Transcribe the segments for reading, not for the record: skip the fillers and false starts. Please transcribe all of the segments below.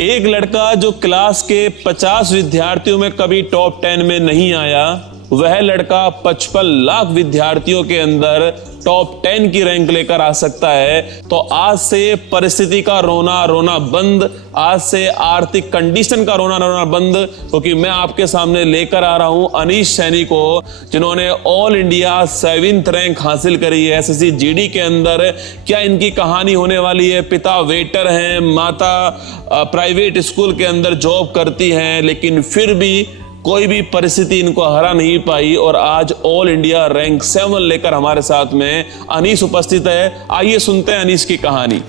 एक लड़का जो क्लास के 50 विद्यार्थियों में कभी टॉप 10 में नहीं आया, वह लड़का 55 लाख विद्यार्थियों के अंदर टॉप 10 की रैंक लेकर आ सकता है। तो आज से परिस्थिति का रोना रोना बंद, आज से आर्थिक कंडीशन का रोना रोना बंद, क्योंकि मैं आपके सामने लेकर आ रहा हूं अनीश सैनी को, जिन्होंने ऑल इंडिया 7th रैंक हासिल करी है एसएससी जीडी के अंदर। क्या इनकी कहानी होने वाली है? पिता वेटर हैं, माता प्राइवेट स्कूल के अंदर जॉब करती हैं, लेकिन फिर भी कोई भी परिस्थिति इनको हरा नहीं पाई और आज ऑल इंडिया रैंक 7 लेकर हमारे साथ में अनीश उपस्थित है। आइए सुनते हैं अनीश की कहानी।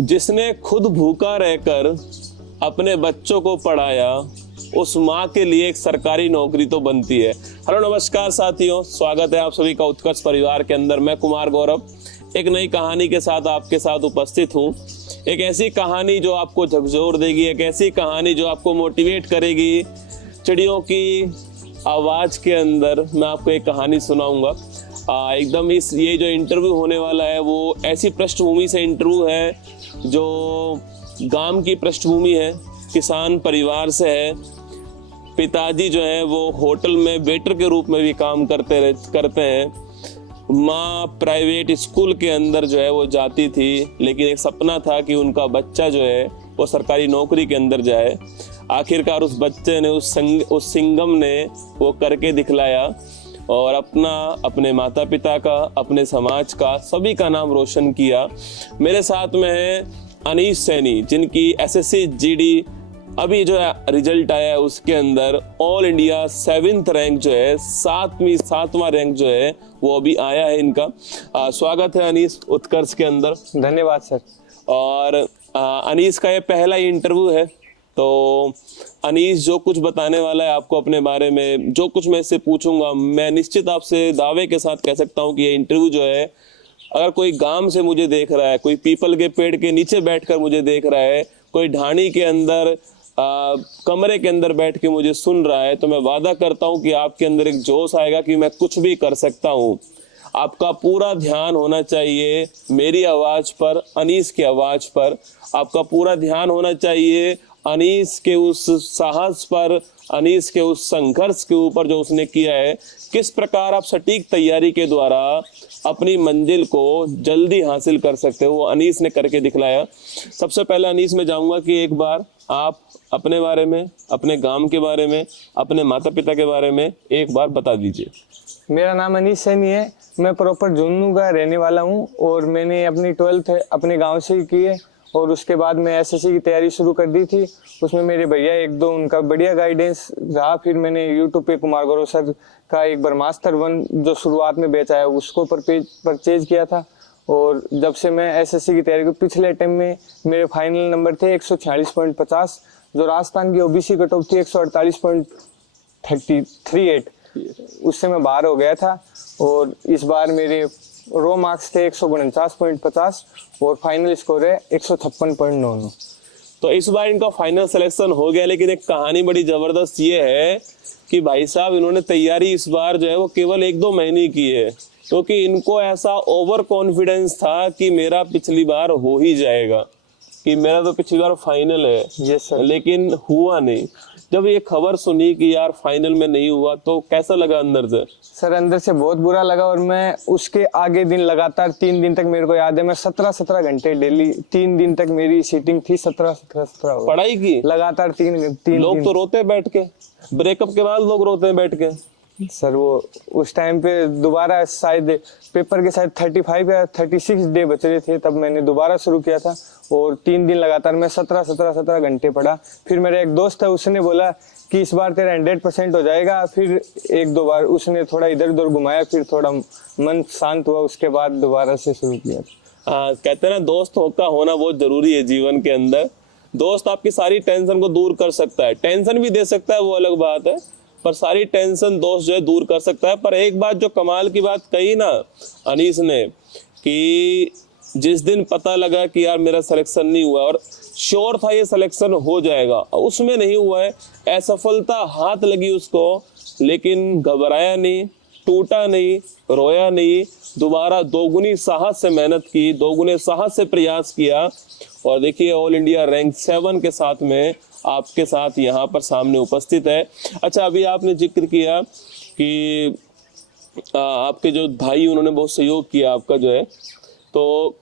जिसने खुद भूखा रहकर अपने बच्चों को पढ़ाया, उस माँ के लिए एक सरकारी नौकरी तो बनती है। हेलो नमस्कार साथियों, स्वागत है आप सभी का उत्कर्ष परिवार के अंदर। मैं कुमार गौरव एक नई कहानी के साथ आपके साथ उपस्थित हूँ। एक ऐसी कहानी जो आपको झकझोर देगी, एक ऐसी कहानी जो आपको मोटिवेट करेगी। चिड़ियों की आवाज़ के अंदर मैं आपको एक कहानी सुनाऊंगा। एकदम ये जो इंटरव्यू होने वाला है वो ऐसी पृष्ठभूमि से इंटरव्यू है जो गांव की पृष्ठभूमि है, किसान परिवार से है। पिताजी जो है वो होटल में वेटर के रूप में भी काम करते हैं। माँ प्राइवेट स्कूल के अंदर जो है वो जाती थी, लेकिन एक सपना था कि उनका बच्चा जो है वो सरकारी नौकरी के अंदर जाए। आखिरकार उस बच्चे ने उस सिंघम ने वो करके दिखलाया और अपने माता पिता का, अपने समाज का, सभी का नाम रोशन किया। मेरे साथ में है अनीश सैनी, जिनकी एसएससी जीडी अभी जो है रिजल्ट आया है उसके अंदर ऑल इंडिया 7th रैंक जो है, 7वां रैंक जो है वो अभी आया है इनका। स्वागत है अनीश उत्कर्ष के अंदर। धन्यवाद सर। और अनीश का ये पहला ही इंटरव्यू है, तो अनीश जो कुछ बताने वाला है आपको अपने बारे में, जो कुछ मैं इससे पूछूंगा, मैं निश्चित आपसे दावे के साथ कह सकता हूँ कि ये इंटरव्यू जो है, अगर कोई गांव से मुझे देख रहा है, कोई पीपल के पेड़ के नीचे बैठकर मुझे देख रहा है, कोई ढाणी के अंदर कमरे के अंदर बैठ के मुझे सुन रहा है, तो मैं वादा करता हूं कि आपके अंदर एक जोश आएगा कि मैं कुछ भी कर सकता हूं। आपका पूरा ध्यान होना चाहिए मेरी आवाज पर, अनीश की आवाज पर। आपका पूरा ध्यान होना चाहिए अनीश के उस साहस पर, अनीश के उस संघर्ष के ऊपर जो उसने किया है। किस प्रकार आप सटीक तैयारी के द्वारा अपनी मंजिल को जल्दी हासिल कर सकते हो, वो अनीश ने करके दिखलाया। सबसे पहले अनीश में जाऊंगा कि एक बार आप अपने बारे में, अपने गांव के बारे में, अपने माता पिता के बारे में एक बार बता दीजिए। मेरा नाम अनीश सैनी है। मैं प्रॉपर झुंझुनू का रहने वाला हूँ और मैंने अपनी 12th अपने गांव से ही की है और उसके बाद मैं एसएससी की तैयारी शुरू कर दी थी। उसमें मेरे भैया एक दो, उनका बढ़िया गाइडेंस रहा। फिर मैंने यूट्यूब पे कुमार गौरव सर का एक ब्रह्मास्त्र 1 जो शुरुआत में बेचा है उसको परचेज किया था। और जब से मैं एसएससी की तैयारी की, पिछले अटेम्प्ट में मेरे फाइनल नंबर थे 146.50, जो राजस्थान की ओबीसी कट ऑफ थी 148.38, उससे मैं बाहर हो गया था। और इस बार मेरे रो मार्क्स थे 149.50 और फाइनल स्कोर है 156.99। तो इस बार इनका फाइनल सिलेक्शन हो गया, लेकिन एक कहानी बड़ी जबरदस्त ये है कि भाई साहब इन्होंने तैयारी इस बार जो है वो केवल 1-2 महीने की है, क्योंकि इनको ऐसा ओवर कॉन्फिडेंस था कि मेरा पिछली बार हो ही जाएगा, कि मेरा तो पिछली बार फाइनल है। Yes sir. लेकिन हुआ नहीं। जब ये खबर सुनी कि यार फाइनल में नहीं हुआ, तो कैसा लगा अंदर से? सर अंदर से बहुत बुरा लगा। और मैं उसके आगे दिन लगातार 3 दिन तक, मेरे को याद है, मैं 17 घंटे डेली 3 दिन तक मेरी सीटिंग थी। 17 पढ़ाई की लगातार 3 लोग तो रोते बैठ के, ब्रेकअप के बाद लोग रोते हैं बैठ के। सर वो उस टाइम पे दोबारा शायद पेपर के शायद 35 या 36 डे बच रहे थे, तब मैंने दोबारा शुरू किया था और 3 दिन लगातार मैं 17 घंटे पढ़ा। फिर मेरा एक दोस्त है, उसने बोला कि इस बार तेरा 100% हो जाएगा। फिर 1-2 बार उसने थोड़ा इधर उधर घुमाया, फिर थोड़ा मन शांत हुआ, उसके बाद दोबारा से शुरू किया। कहते हैं ना, दोस्त का होना बहुत जरूरी है जीवन के अंदर। दोस्त आपकी सारी टेंशन को दूर कर सकता है, टेंशन भी दे सकता है, वो अलग बात है, पर सारी टेंशन दोस्त जो है दूर कर सकता है। पर एक बात जो कमाल की बात कही ना अनीस ने, कि जिस दिन पता लगा कि यार मेरा सिलेक्शन नहीं हुआ और श्योर था ये सिलेक्शन हो जाएगा, उसमें नहीं हुआ है, असफलता हाथ लगी उसको, लेकिन घबराया नहीं, टूटा नहीं, रोया नहीं, दोबारा दोगुनी साहस से मेहनत की, दोगुने साहस से प्रयास किया और देखिए ऑल इंडिया रैंक 7 के साथ में आपके साथ यहाँ पर सामने उपस्थित है। अच्छा, अभी आपने जिक्र किया कि आपके जो भाई उन्होंने बहुत सहयोग किया आपका जो है, तो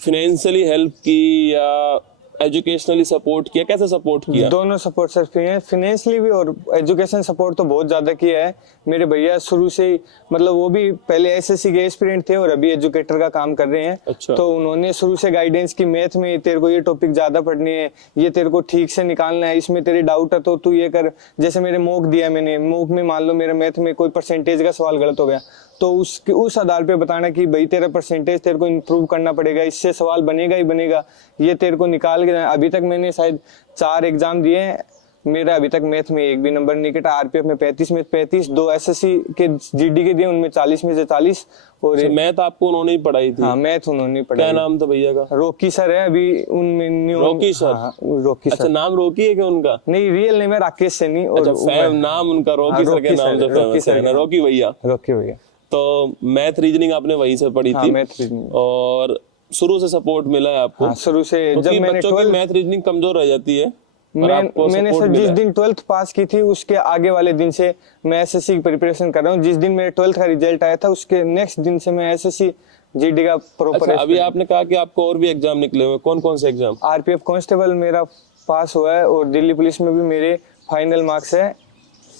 फाइनेंशियली हेल्प की या एजुकेशनली सपोर्ट किया, कैसे सपोर्ट किया? दोनों सपोर्ट सर, फाइनेंशियली भी और एजुकेशन सपोर्ट तो बहुत ज्यादा किया है। मेरे भैया शुरू से ही मतलब वो भी पहले एसएससी के एस्पिरेंट थे और अभी एजुकेटर का काम कर रहे हैं। अच्छा। तो उन्होंने शुरू से गाइडेंस की, मैथ में तेरे को ये टॉपिक ज्यादा पढ़नी है, ये तेरे को ठीक से निकालना है, इसमें तेरे डाउट है तो तू ये कर। जैसे मेरे मॉक दिया मैंने, मॉक में मान लो मेरा मैथ में कोई परसेंटेज का सवाल गलत हो गया तो उस आधार पे बताना कि भाई तेरा परसेंटेज तेरे को इम्प्रूव करना पड़ेगा, इससे सवाल बनेगा ही बनेगा, ये तेरे को निकाल के। अभी तक मैंने शायद 4 एग्जाम दिए हैं, मेरा अभी तक मैथ में एक भी नंबर नहीं कटा। आरपीएफ में 35 में 35, 2 एसएससी के जीडी के दिए, उनमें 40 में से 40। और मैथ आपको उन्होंने ही पढ़ाई थी? हाँ, मैथ उन्होंने पढ़ाई। क्या नाम था भैया का? रॉकी सर है अभी उनमें। Rocky sir? हाँ, रॉकी अच्छा, सर। नाम रॉकी है क्या उनका? नहीं, रियल नेम है राकेश सैनी। अच्छा, नाम उनका रॉकी सर के नाम से फेमस है ना, रॉकी भैया। रॉकी भैया। तो मैथ रीजनिंग आपने वहीं से पढ़ी हाँ, थी? Math reasoning. और शुरू से सपोर्ट मिला है आपको? हाँ, शुरू से। जब मैंने बच्चों की मैथ रीजनिंग कमजोर रह जाती है, मैंने सर जिस दिन 12th पास की थी उसके आगे वाले दिन से मैं एसएससी की प्रिपरेशन कर रहा हूँ। जिस दिन मेरे 12th का रिजल्ट आया था उसके नेक्स्ट दिन से मैं एसएससी जीडी का प्रॉपर। अच्छा, अभी आपने कहा कि आपको और भी एग्जाम निकले हुए, कौन कौन से एग्जाम? आरपीएफ कांस्टेबल मेरा पास हुआ है और दिल्ली पुलिस में भी मेरे फाइनल मार्क्स है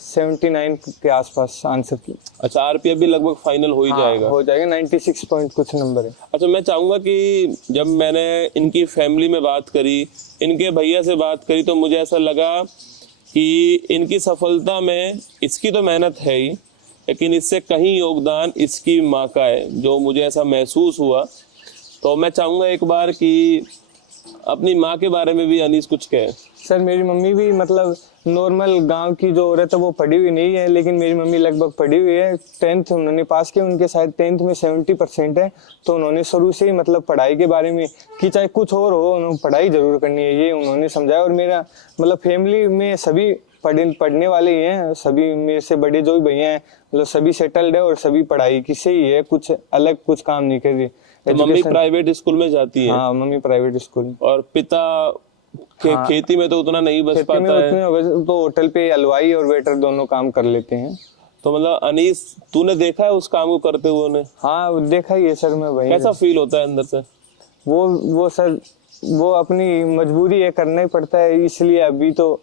79 के आसपास आंसर की। अच्छा, आरपीएफ भी लगभग फाइनल हो ही जाएगा? हो जाएगा, 96 पॉइंट कुछ नंबर है। अच्छा, मैं चाहूंगा कि जब मैंने इनकी फैमिली में बात करी, इनके भैया से बात करी, तो मुझे ऐसा लगा कि इनकी सफलता में इसकी तो मेहनत है ही, लेकिन इससे कहीं योगदान इसकी माँ का है, जो मुझे ऐसा महसूस हुआ। तो मैं चाहूंगा एक बार कि अपनी माँ के बारे में भी अनीस कुछ कहे। सर, मेरी मम्मी भी मतलब नॉर्मल गांव की जो औरत है वो पढ़ी हुई नहीं है, लेकिन मेरी मम्मी लगभग पढ़ी हुई है। 10th उन्होंने पास किया, उनके शायद 10th में 70% है। तो उन्होंने शुरू से ही मतलब पढ़ाई के बारे में कि चाहे कुछ और हो, उन्होंने पढ़ाई जरूर करनी है, ये उन्होंने समझाया। और मेरा मतलब फैमिली में सभी पढ़ने वाले ही हैं, सभी मेरे से बड़े जो भी भैया हैं मतलब सभी सेटल्ड है और सभी पढ़ाई की से ही है, कुछ अलग कुछ काम नहीं कर रही। तो मम्मी प्राइवेट स्कूल में जाती है? हाँ, मम्मी प्राइवेट स्कूल। और पिता खेती में तो उतना नहीं बच पाता है? तो होटल पे हलवाई और वेटर दोनों काम कर लेते हैं। तो मतलब अनीस, तूने देखा है उस काम को करते हुए ने? हाँ, देखा ही है सर मैं भाई। कैसा फील होता है अंदर से? वो सर, वो अपनी मजबूरी है, करना ही पड़ता है, इसलिए अभी तो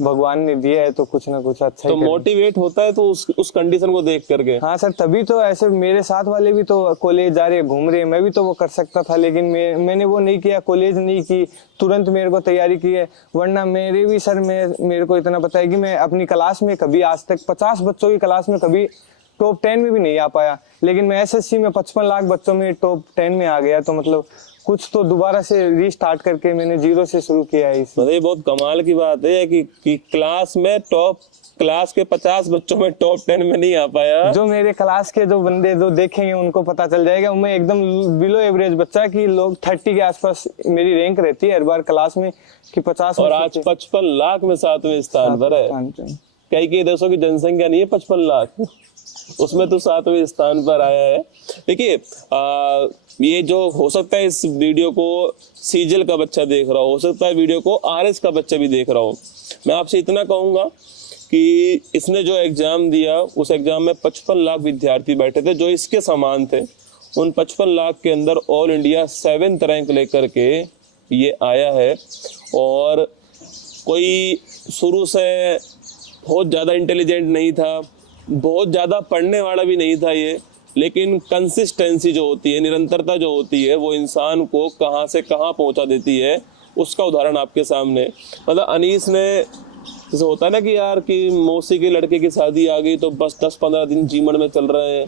भगवान ने दिया है तो कुछ ना कुछ अच्छा तो मोटिवेट होता है तो उस कंडीशन को देख करके? हाँ सर, तभी तो ऐसे मेरे साथ वाले भी तो कॉलेज जा रहे, घूम रहे, मैं भी तो वो कर सकता था, लेकिन मैंने वो नहीं किया, कॉलेज नहीं की, तुरंत मेरे को तैयारी की है। वरना मेरे भी सर, मेरे को इतना पता है कि मैं अपनी क्लास में कभी आज तक 50 बच्चों की क्लास में कभी टॉप 10 में भी नहीं आ पाया, लेकिन मैं एसएससी में 55 लाख बच्चों में टॉप 10 में आ गया। तो मतलब कुछ तो दोबारा से रीस्टार्ट करके मैंने 0 से शुरू किया है। मतलब ये बहुत कमाल की बात है कि क्लास में टॉप क्लास के 50 बच्चों में टॉप 10 में नहीं आ पाया। जो मेरे क्लास के जो बंदे जो देखेंगे उनको पता चल जाएगा, मैं एकदम बिलो एवरेज बच्चा की लोग 30 के आसपास मेरी रैंक रहती है हर बार क्लास में कि 50। और आज 55 लाख में 7वें स्थान पर है। कई देशों की जनसंख्या नहीं है 55 लाख, उसमें तो 7वें स्थान पर आया है। देखिए, ये जो हो सकता है इस वीडियो को सीजल का बच्चा देख रहा हो सकता है वीडियो को आरएस का बच्चा भी देख रहा हो। मैं आपसे इतना कहूंगा कि इसने जो एग्जाम दिया उस एग्जाम में 55 लाख विद्यार्थी बैठे थे जो इसके समान थे। उन 55 लाख के अंदर ऑल इंडिया 7th रैंक लेकर के ये आया है। और कोई शुरू से बहुत ज़्यादा इंटेलिजेंट नहीं था, बहुत ज़्यादा पढ़ने वाला भी नहीं था ये, लेकिन कंसिस्टेंसी जो होती है, निरंतरता जो होती है, वो इंसान को कहाँ से कहाँ पहुँचा देती है, उसका उदाहरण आपके सामने। मतलब अनीस ने, जैसे होता है ना कि यार कि मौसी के लड़के की शादी आ गई तो बस 10-15 दिन जीवन में चल रहे हैं,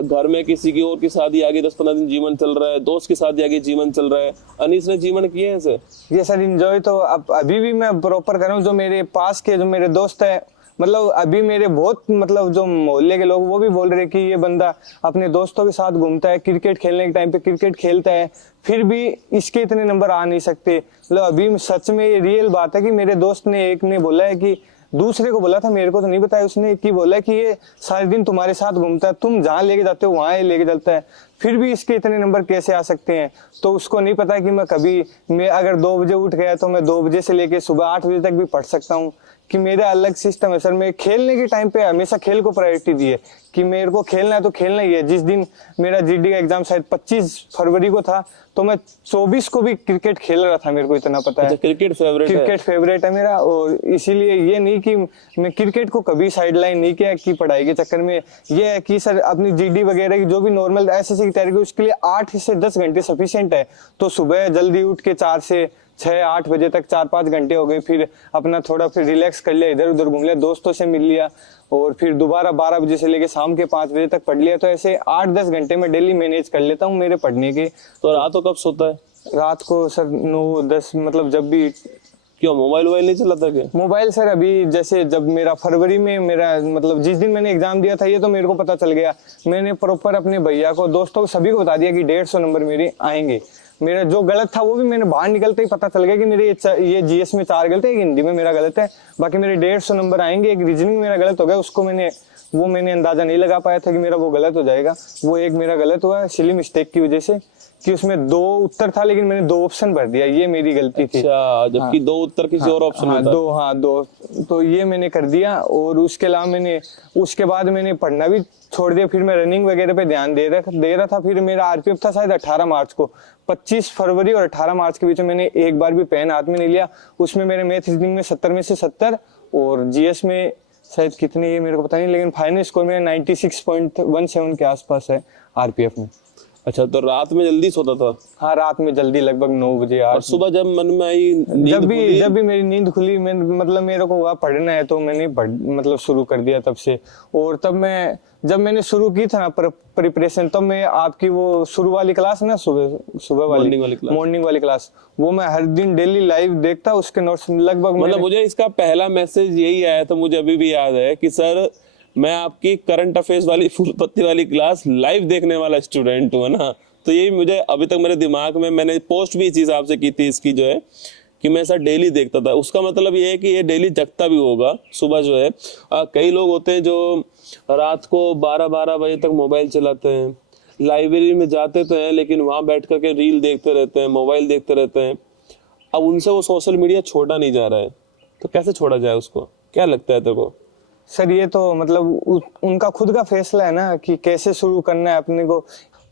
घर में किसी की और की शादी आ गई 10-15 दिन जीवन चल रहा है, दोस्त की शादी आ गई जीवन चल रहा है। अनीस ने जीवन किए हैं सर? ये सर एंजॉय तो अब अभी भी मैं प्रॉपर कर रहा हूँ। जो मेरे पास के जो मेरे दोस्त है मतलब अभी मेरे बहुत मतलब जो मोहल्ले के लोग वो भी बोल रहे हैं कि ये बंदा अपने दोस्तों के साथ घूमता है, क्रिकेट खेलने के टाइम पे क्रिकेट खेलता है, फिर भी इसके इतने नंबर आ नहीं सकते। मतलब अभी सच में ये रियल बात है कि मेरे दोस्त ने एक ने बोला है कि दूसरे को बोला था, मेरे को तो नहीं बताया उसने, कि बोला कि ये सारे दिन तुम्हारे साथ घूमता है, तुम जहाँ लेके जाते हो वहाँ लेके चलता है, फिर भी इसके इतने नंबर कैसे आ सकते हैं। तो उसको नहीं पता कि मैं अगर 2 बजे उठ गया तो मैं 2 बजे से लेके सुबह 8 बजे तक भी पढ़ सकता हूँ, कि मेरा अलग सिस्टम है सर। मैं खेलने के टाइम पे हमेशा खेल को प्रायोरिटी दी है कि मेरे को खेलना है तो खेलना ही है। जिस दिन मेरा जीडी का एग्जाम शायद 25 फरवरी को था, तो मैं 24 को भी क्रिकेट खेल रहा था, मेरे को इतना पता है। क्रिकेट फेवरेट है मेरा, और इसीलिए ये नहीं कि मैं क्रिकेट को कभी साइडलाइन नहीं किया कि पढ़ाई के चक्कर में। ये है कि सर अपनी जीडी वगैरह की जो भी नॉर्मल एसएससी की तैयारी उसके लिए 8 से 10 घंटे सफिशिएंट है। तो सुबह जल्दी उठ के 4 से 6-8 बजे तक 4-5 घंटे हो गए, फिर अपना थोड़ा फिर रिलैक्स कर लिया, इधर उधर घूम लिया, दोस्तों से मिल लिया, और फिर दोबारा 12 बजे से लेके शाम के 5 बजे तक पढ़ लिया। तो ऐसे 8-10 घंटे में डेली मैनेज कर लेता हूँ मेरे पढ़ने के। तो रात को कब सोता है? रात को सर 9-10, मतलब जब भी। क्यों मोबाइल नहीं चलाता क्या? मोबाइल सर अभी जैसे जब मेरा फरवरी में मेरा मतलब जिस दिन मैंने एग्जाम दिया था, ये तो मेरे को पता चल गया, मैंने प्रॉपर अपने भैया को, दोस्तों को, सभी को बता दिया कि 150 नंबर मेरे आएंगे। मेरा जो गलत था वो भी मैंने बाहर निकलते ही पता चल गया कि मेरे ये जीएस में 4 गलत है, एक हिंदी में मेरा गलत है, बाकी मेरे 150 नंबर आएंगे। एक रीजनिंग मेरा गलत हो गया, उसको मैंने अंदाजा नहीं लगा पाया था कि मेरा वो गलत हो जाएगा। वो एक मेरा गलत हुआ सिली मिस्टेक की वजह से, कि उसमें 2 उत्तर था लेकिन मैंने 2 ऑप्शन भर दिया, ये मेरी गलती थी। अच्छा, जबकि 2 उत्तर किसी और ऑप्शन में था। 2 तो ये मैंने कर दिया। और उसके अलावा उसके बाद मैंने पढ़ना भी छोड़ दिया। फिर मैं रनिंग वगैरह पे ध्यान दे रहा था। फिर मेरा आरपीएफ था शायद 18 मार्च को, 25 फरवरी और 18 मार्च के बीच में मैंने एक बार भी पेन हाथ में नहीं लिया। उसमें मेरे मैथ रीजनिंग में 70 में से 70 और जीएस में शायद कितने, ये मेरे को पता नहीं, लेकिन फाइनल स्कोर मेरा 96.17 के आसपास है आरपीएफ में। अच्छा, तो रात में जल्दी सोता था? हाँ, रात में जल्दी, लगभग 9 बजे 8। और सुबह जब मन में आई जब भी मेरी नींद खुली, मैं मतलब मेरे को हुआ पढ़ना है, तो मैंने मतलब शुरू कर दिया तब से। और तब जब मैंने शुरू की था ना प्रिपरेशन, तब मैं आपकी वो शुरू वाली क्लास ना, सुबह वाली मॉर्निंग वाली क्लास, वो मैं हर दिन डेली लाइव देखता, उसके नोट्स लगभग। मतलब मुझे इसका पहला मैसेज यही आया था, मुझे अभी भी याद है कि सर मैं आपकी करंट अफेयर्स वाली फुल पत्ती वाली क्लास लाइव देखने वाला स्टूडेंट हूँ ना। तो यही मुझे अभी तक मेरे दिमाग में, मैंने पोस्ट भी चीज आपसे की थी इसकी, जो है कि मैं सर डेली देखता था। उसका मतलब ये है कि ये डेली जगता भी होगा सुबह, जो है कई लोग होते हैं जो रात को 12-12 बजे तक मोबाइल चलाते हैं, लाइब्रेरी में जाते तो हैं लेकिन वहां बैठ करके रील देखते रहते हैं, मोबाइल देखते रहते हैं। अब उनसे वो सोशल मीडिया छोड़ा नहीं जा रहा है, तो कैसे छोड़ा जाए उसको? क्या लगता है तेरे को? सर ये तो मतलब उनका खुद का फैसला है ना कि कैसे शुरू करना है अपने को।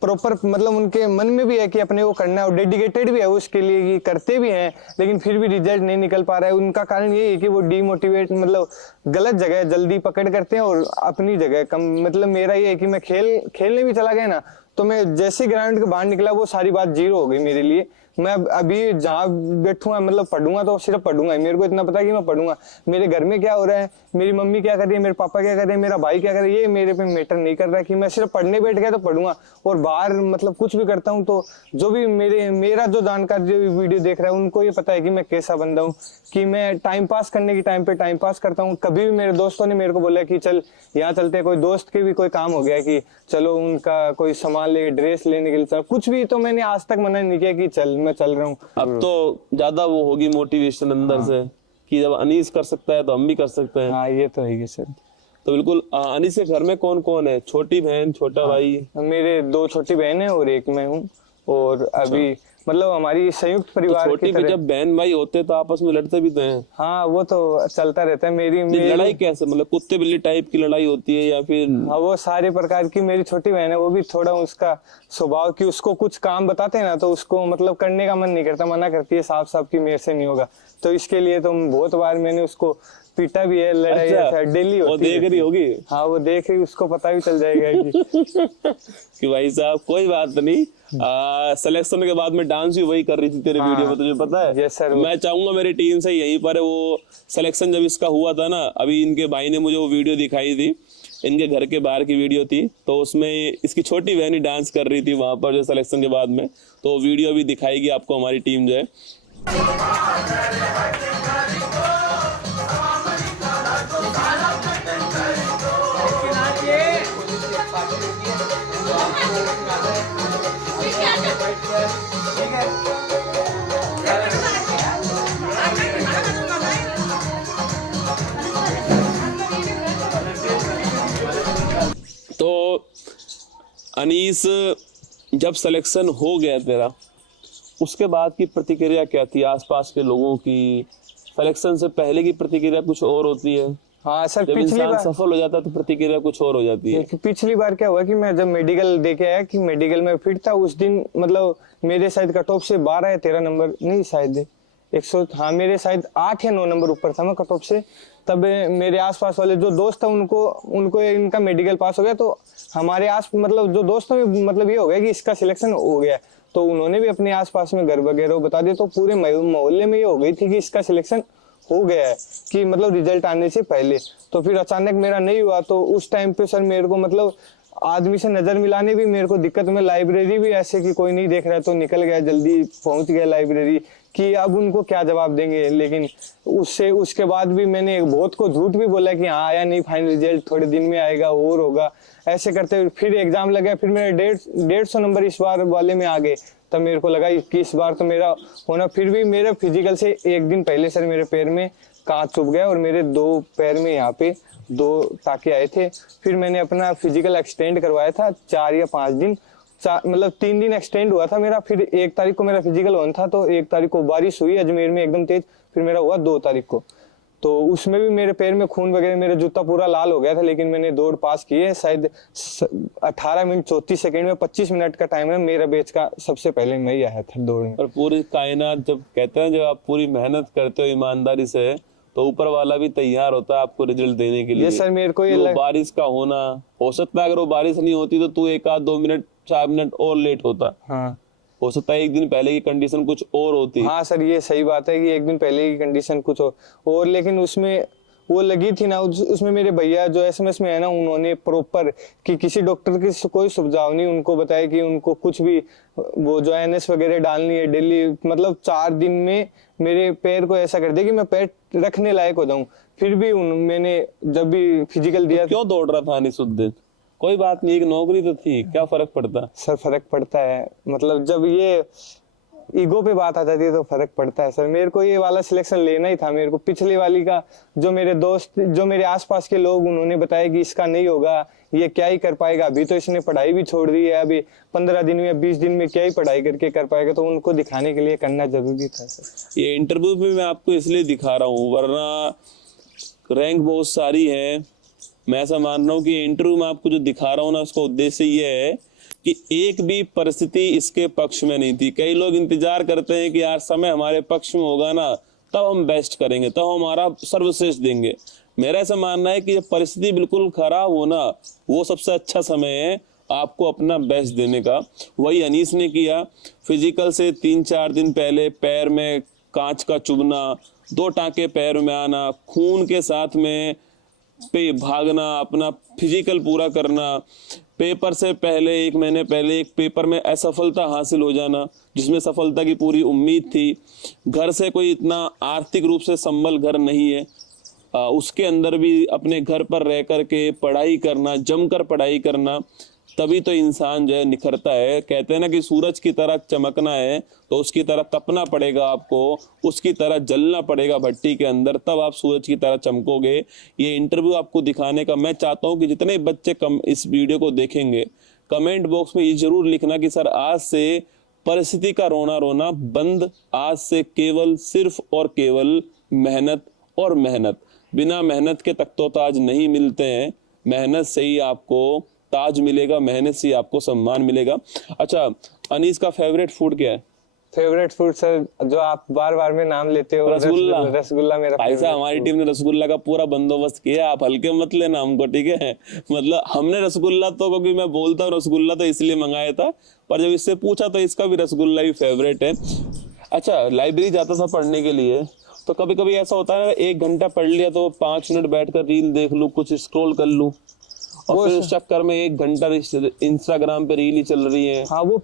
प्रॉपर मतलब उनके मन में भी है कि अपने को करना है, और डेडिकेटेड भी है उसके लिए, कि करते भी हैं, लेकिन फिर भी रिजल्ट नहीं निकल पा रहा है। उनका कारण ये है कि वो डीमोटिवेट, मतलब गलत जगह जल्दी पकड़ करते हैं और अपनी जगह कम। मतलब मेरा ये है कि मैं खेलने भी चला गया ना, तो मैं जैसे ग्राउंड के बाहर निकला वो सारी बात 0 हो गई मेरे लिए। मैं अभी जहाँ बैठूंगा, मतलब पढ़ूंगा तो सिर्फ पढ़ूंगा, मेरे को इतना पता है कि मैं पढ़ूंगा। मेरे घर में क्या हो रहा है, मेरी मम्मी क्या कर रही है, मेरे पापा क्या कर रहे हैं, मेरा भाई क्या कर रहा है, ये मेरे पे मैटर नहीं कर रहा है। कि मैं सिर्फ पढ़ने बैठ गया तो पढ़ूंगा, और बाहर मतलब कुछ भी करता हूँ तो जो भी मेरा जो जानकार जो वीडियो देख रहा है उनको ये पता है कि मैं कैसा बंदा हूँ, कि मैं टाइम पास करने की टाइम पे टाइम पास करता हूँ। कभी भी मेरे दोस्तों ने मेरे को बोला कि चल यहाँ चलते, कोई दोस्त के भी कोई काम हो गया कि चलो उनका कोई सामान ले, ड्रेस लेने के लिए चल, कुछ भी, तो मैंने आज तक मना नहीं किया कि चल मैं चल रहा हूँ। अब तो ज्यादा वो होगी मोटिवेशन अंदर से कि जब अनीस कर सकता है तो हम भी कर सकते हैं। हाँ, ये तो है सर। तो बिल्कुल। अनीस के घर में कौन कौन है? छोटी बहन, छोटा भाई? मेरे 2 छोटी बहन है और एक मैं हूँ। और अभी मतलब हमारी संयुक्त परिवार तो छोटी भी जब बहन भाई होते तो आपस में लड़ते भी तो हैं? हाँ, वो तो चलता रहता है। मेरी लड़ाई कैसे, मतलब कुत्ते बिल्ली टाइप की लड़ाई होती है या फिर? हाँ, वो सारे प्रकार की। मेरी छोटी बहन है, वो भी थोड़ा उसका स्वभाव कि उसको कुछ काम बताते हैं ना तो उसको मतलब करने का मन नहीं करता, मना करती है साफ साफ कि मेरे से नहीं होगा। तो इसके लिए तो बहुत बार मैंने उसको पीटा भी है, लड़ाई डेली होती है। वो देख रही होगी? हाँ, वो देख रही, उसको पता भी चल जाएगा कि भाई साहब कोई बात नहीं। सिलेक्शन के बाद में डांस भी वही कर रही थी तेरे वीडियो में, तुझे पता है? Yes sir. मैं चाहूंगा मेरी टीम से यहीं पर वो सिलेक्शन जब इसका हुआ था ना, अभी इनके भाई ने मुझे वो वीडियो दिखाई थी, इनके घर के बाहर की वीडियो थी, तो उसमें इसकी छोटी बहन ही डांस कर रही थी वहां पर जो सिलेक्शन के बाद में। तो वीडियो भी दिखाएगी आपको हमारी टीम जो है। Got तो अनीस, जब सिलेक्शन हो गया तेरा, उसके बाद की प्रतिक्रिया क्या थी आसपास के लोगों की? सिलेक्शन से पहले की प्रतिक्रिया कुछ और होती है, हाँ सर, जब पिछली इंसान बार सफल हो जाता है तो प्रतिक्रिया कुछ और हो जाती है। पिछली बार क्या हुआ कि मैं जब मेडिकल देके आया, कि मेडिकल में फिट था उस दिन, मतलब मेरे शायद कट ऑफ से 12 या 13 नंबर, नहीं शायद 100, हाँ मेरे शायद 8 या 9 नंबर ऊपर था मैं कट ऑफ से। तब मेरे आसपास वाले जो दोस्त था उनको इनका मेडिकल पास हो गया, तो हमारे मतलब जो दोस्तों में मतलब ये हो गया कि इसका सिलेक्शन हो गया, तो उन्होंने भी अपने आसपास में घर वगैरह बता दिया, तो पूरे मोहल्ले में ये हो गई थी कि इसका सिलेक्शन हो गया है, कि मतलब रिजल्ट आने से पहले। तो फिर अचानक मेरा नहीं हुआ, तो उस टाइम पे सर मेरे को मतलब आदमी से नजर मिलाने भी मेरे को दिक्कत में, लाइब्रेरी भी ऐसे कि कोई नहीं देख रहा तो निकल गया, जल्दी पहुंच गया लाइब्रेरी, कि अब उनको क्या जवाब देंगे। लेकिन उसके बाद भी मैंने बहुत को झूठ भी बोला कि हाँ आया नहीं फाइनल रिजल्ट, थोड़े दिन में आएगा और होगा, ऐसे करते हुए फिर एग्जाम लगा, फिर मेरे 150 नंबर इस बार वाले में आ गए। तब मेरे को लगा कि इस बार तो मेरा होना। फिर भी मेरे फिजिकल से एक दिन पहले सर मेरे पैर में कांच चुभ गया और मेरे 2 पैर में यहाँ पे 2 टाके आए थे। फिर मैंने अपना फिजिकल एक्सटेंड करवाया था 4 या 5 दिन, मतलब 3 दिन एक्सटेंड हुआ था मेरा। फिर 1 तारीख को मेरा फिजिकल ऑन था, तो 1 तारीख को बारिश हुई अजमेर में एकदम तेज, फिर मेरा हुआ 2 तारीख को। तो उसमें भी मेरे पैर में खून वगैरह, मेरा जूता पूरा लाल हो गया था, लेकिन मैंने दौड़ पास की है। शायद 18 मिनट 34 सेकंड में 25 मिनट का टाइम है मेरा बैच का, सबसे पहले मैं ही आया था दौड़ में। और पूरी कायनात जब कहते हैं, जब आप पूरी मेहनत करते हो ईमानदारी से, तो ऊपर वाला भी तैयार होता है आपको रिजल्ट देने के लिए। ये सर मेरे को ये बारिश का होना, हो सकता है अगर वो बारिश नहीं होती तो तू 1 आध 2 मिनट 4 मिनट और लेट होता। हाँ हो सकता है 1 दिन पहले की कंडीशन कुछ और होती। हाँ सर, ये सही बात है कि 1 दिन पहले की कंडीशन कुछ और, लेकिन उसमें वो लगी थी ना, उसमें मेरे भैया जो SMS में है ना, उन्होंने प्रॉपर कि किसी डॉक्टर की कोई सुझाव नहीं, उनको बताया कि उनको कुछ भी वो जो NS वगैरह डालनी है डेली, मतलब 4 दिन में मेरे पैर को ऐसा कर दिया कि मैं पैर रखने लायक हो जाऊं। फिर भी मैंने जब भी फिजिकल दिया, क्यों दौड़ रहा था अनिसुद्दीन? कोई बात नहीं, एक नौकरी तो थी, क्या फर्क पड़ता? सर फर्क पड़ता है, मतलब जब ये ईगो पे बात आ जाती है तो फर्क पड़ता है सर। मेरे को ये वाला सिलेक्शन लेना ही था। मेरे को पिछले वाली का जो मेरे दोस्त, जो मेरे आसपास के लोग, उन्होंने बताया कि इसका नहीं होगा, ये क्या ही कर पाएगा, अभी तो इसने पढ़ाई भी छोड़ दी है, अभी 15 दिन में 20 दिन में क्या ही पढ़ाई करके कर पाएगा। तो उनको दिखाने के लिए करना जरूरी था सर। ये इंटरव्यू में मैं आपको इसलिए दिखा रहा हूँ, वरना रैंक बहुत सारी है। मैं ऐसा मान रहा हूँ कि इंटरव्यू में आपको जो दिखा रहा हूँ ना, उसका उद्देश्य ये है कि एक भी परिस्थिति इसके पक्ष में नहीं थी। कई लोग इंतजार करते हैं कि यार समय हमारे पक्ष में होगा ना, तब हम बेस्ट करेंगे, तब हमारा सर्वश्रेष्ठ देंगे। मेरा ऐसा मानना है कि जब परिस्थिति बिल्कुल खराब हो ना, वो सबसे अच्छा समय है आपको अपना बेस्ट देने का। वही अनीस ने किया। फिजिकल से 3-4 दिन पहले पैर में कांच का चुभना, 2 टांके पैर में आना, खून के साथ में पे भागना, अपना फिजिकल पूरा करना, पेपर से पहले 1 महीने पहले एक पेपर में असफलता हासिल हो जाना, जिसमें सफलता की पूरी उम्मीद थी। घर से कोई इतना आर्थिक रूप से संबल घर नहीं है, उसके अंदर भी अपने घर पर रह कर के पढ़ाई करना, जमकर पढ़ाई करना, तभी तो इंसान जो है निखरता है। कहते हैं ना कि सूरज की तरह चमकना है तो उसकी तरह तपना पड़ेगा आपको, उसकी तरह जलना पड़ेगा भट्टी के अंदर, तब आप सूरज की तरह चमकोगे। ये इंटरव्यू आपको दिखाने का मैं चाहता हूं कि जितने बच्चे इस वीडियो को देखेंगे, कमेंट बॉक्स में ये जरूर लिखना कि सर आज से परिस्थिति का रोना रोना बंद, आज से केवल सिर्फ और केवल मेहनत और मेहनत। बिना मेहनत के तख्तोताज नहीं मिलते हैं, मेहनत से ही आपको ताज मिलेगा, मेहनत से आपको सम्मान मिलेगा। अच्छा, अनीस का फेवरेट फूड क्या है? फेवरेट फूड सर, जो आप बार बार में नाम लेते हो, रसगुल्ला। रसगुल्ला मेरा ऐसा हमारी टीम ने रसगुल्ला का पूरा बंदोबस्त किया, आप हल्के मत लेना हमको, ठीक है? मतलब हमने रसगुल्ला तो, क्योंकि मैं बोलता हूँ रसगुल्ला, तो इसलिए मंगाया था, पर जब इससे पूछा तो इसका भी रसगुल्ला ही फेवरेट है। अच्छा, लाइब्रेरी जाता था पढ़ने के लिए, तो कभी कभी ऐसा होता है 1 घंटा पढ़ लिया तो 5 मिनट बैठकर रील देख लूं, कुछ स्क्रॉल कर लूं, और फिर उस चक्कर में 1 घंटा इंस्टाग्राम पे रील ही चल रही है। हाँ, वो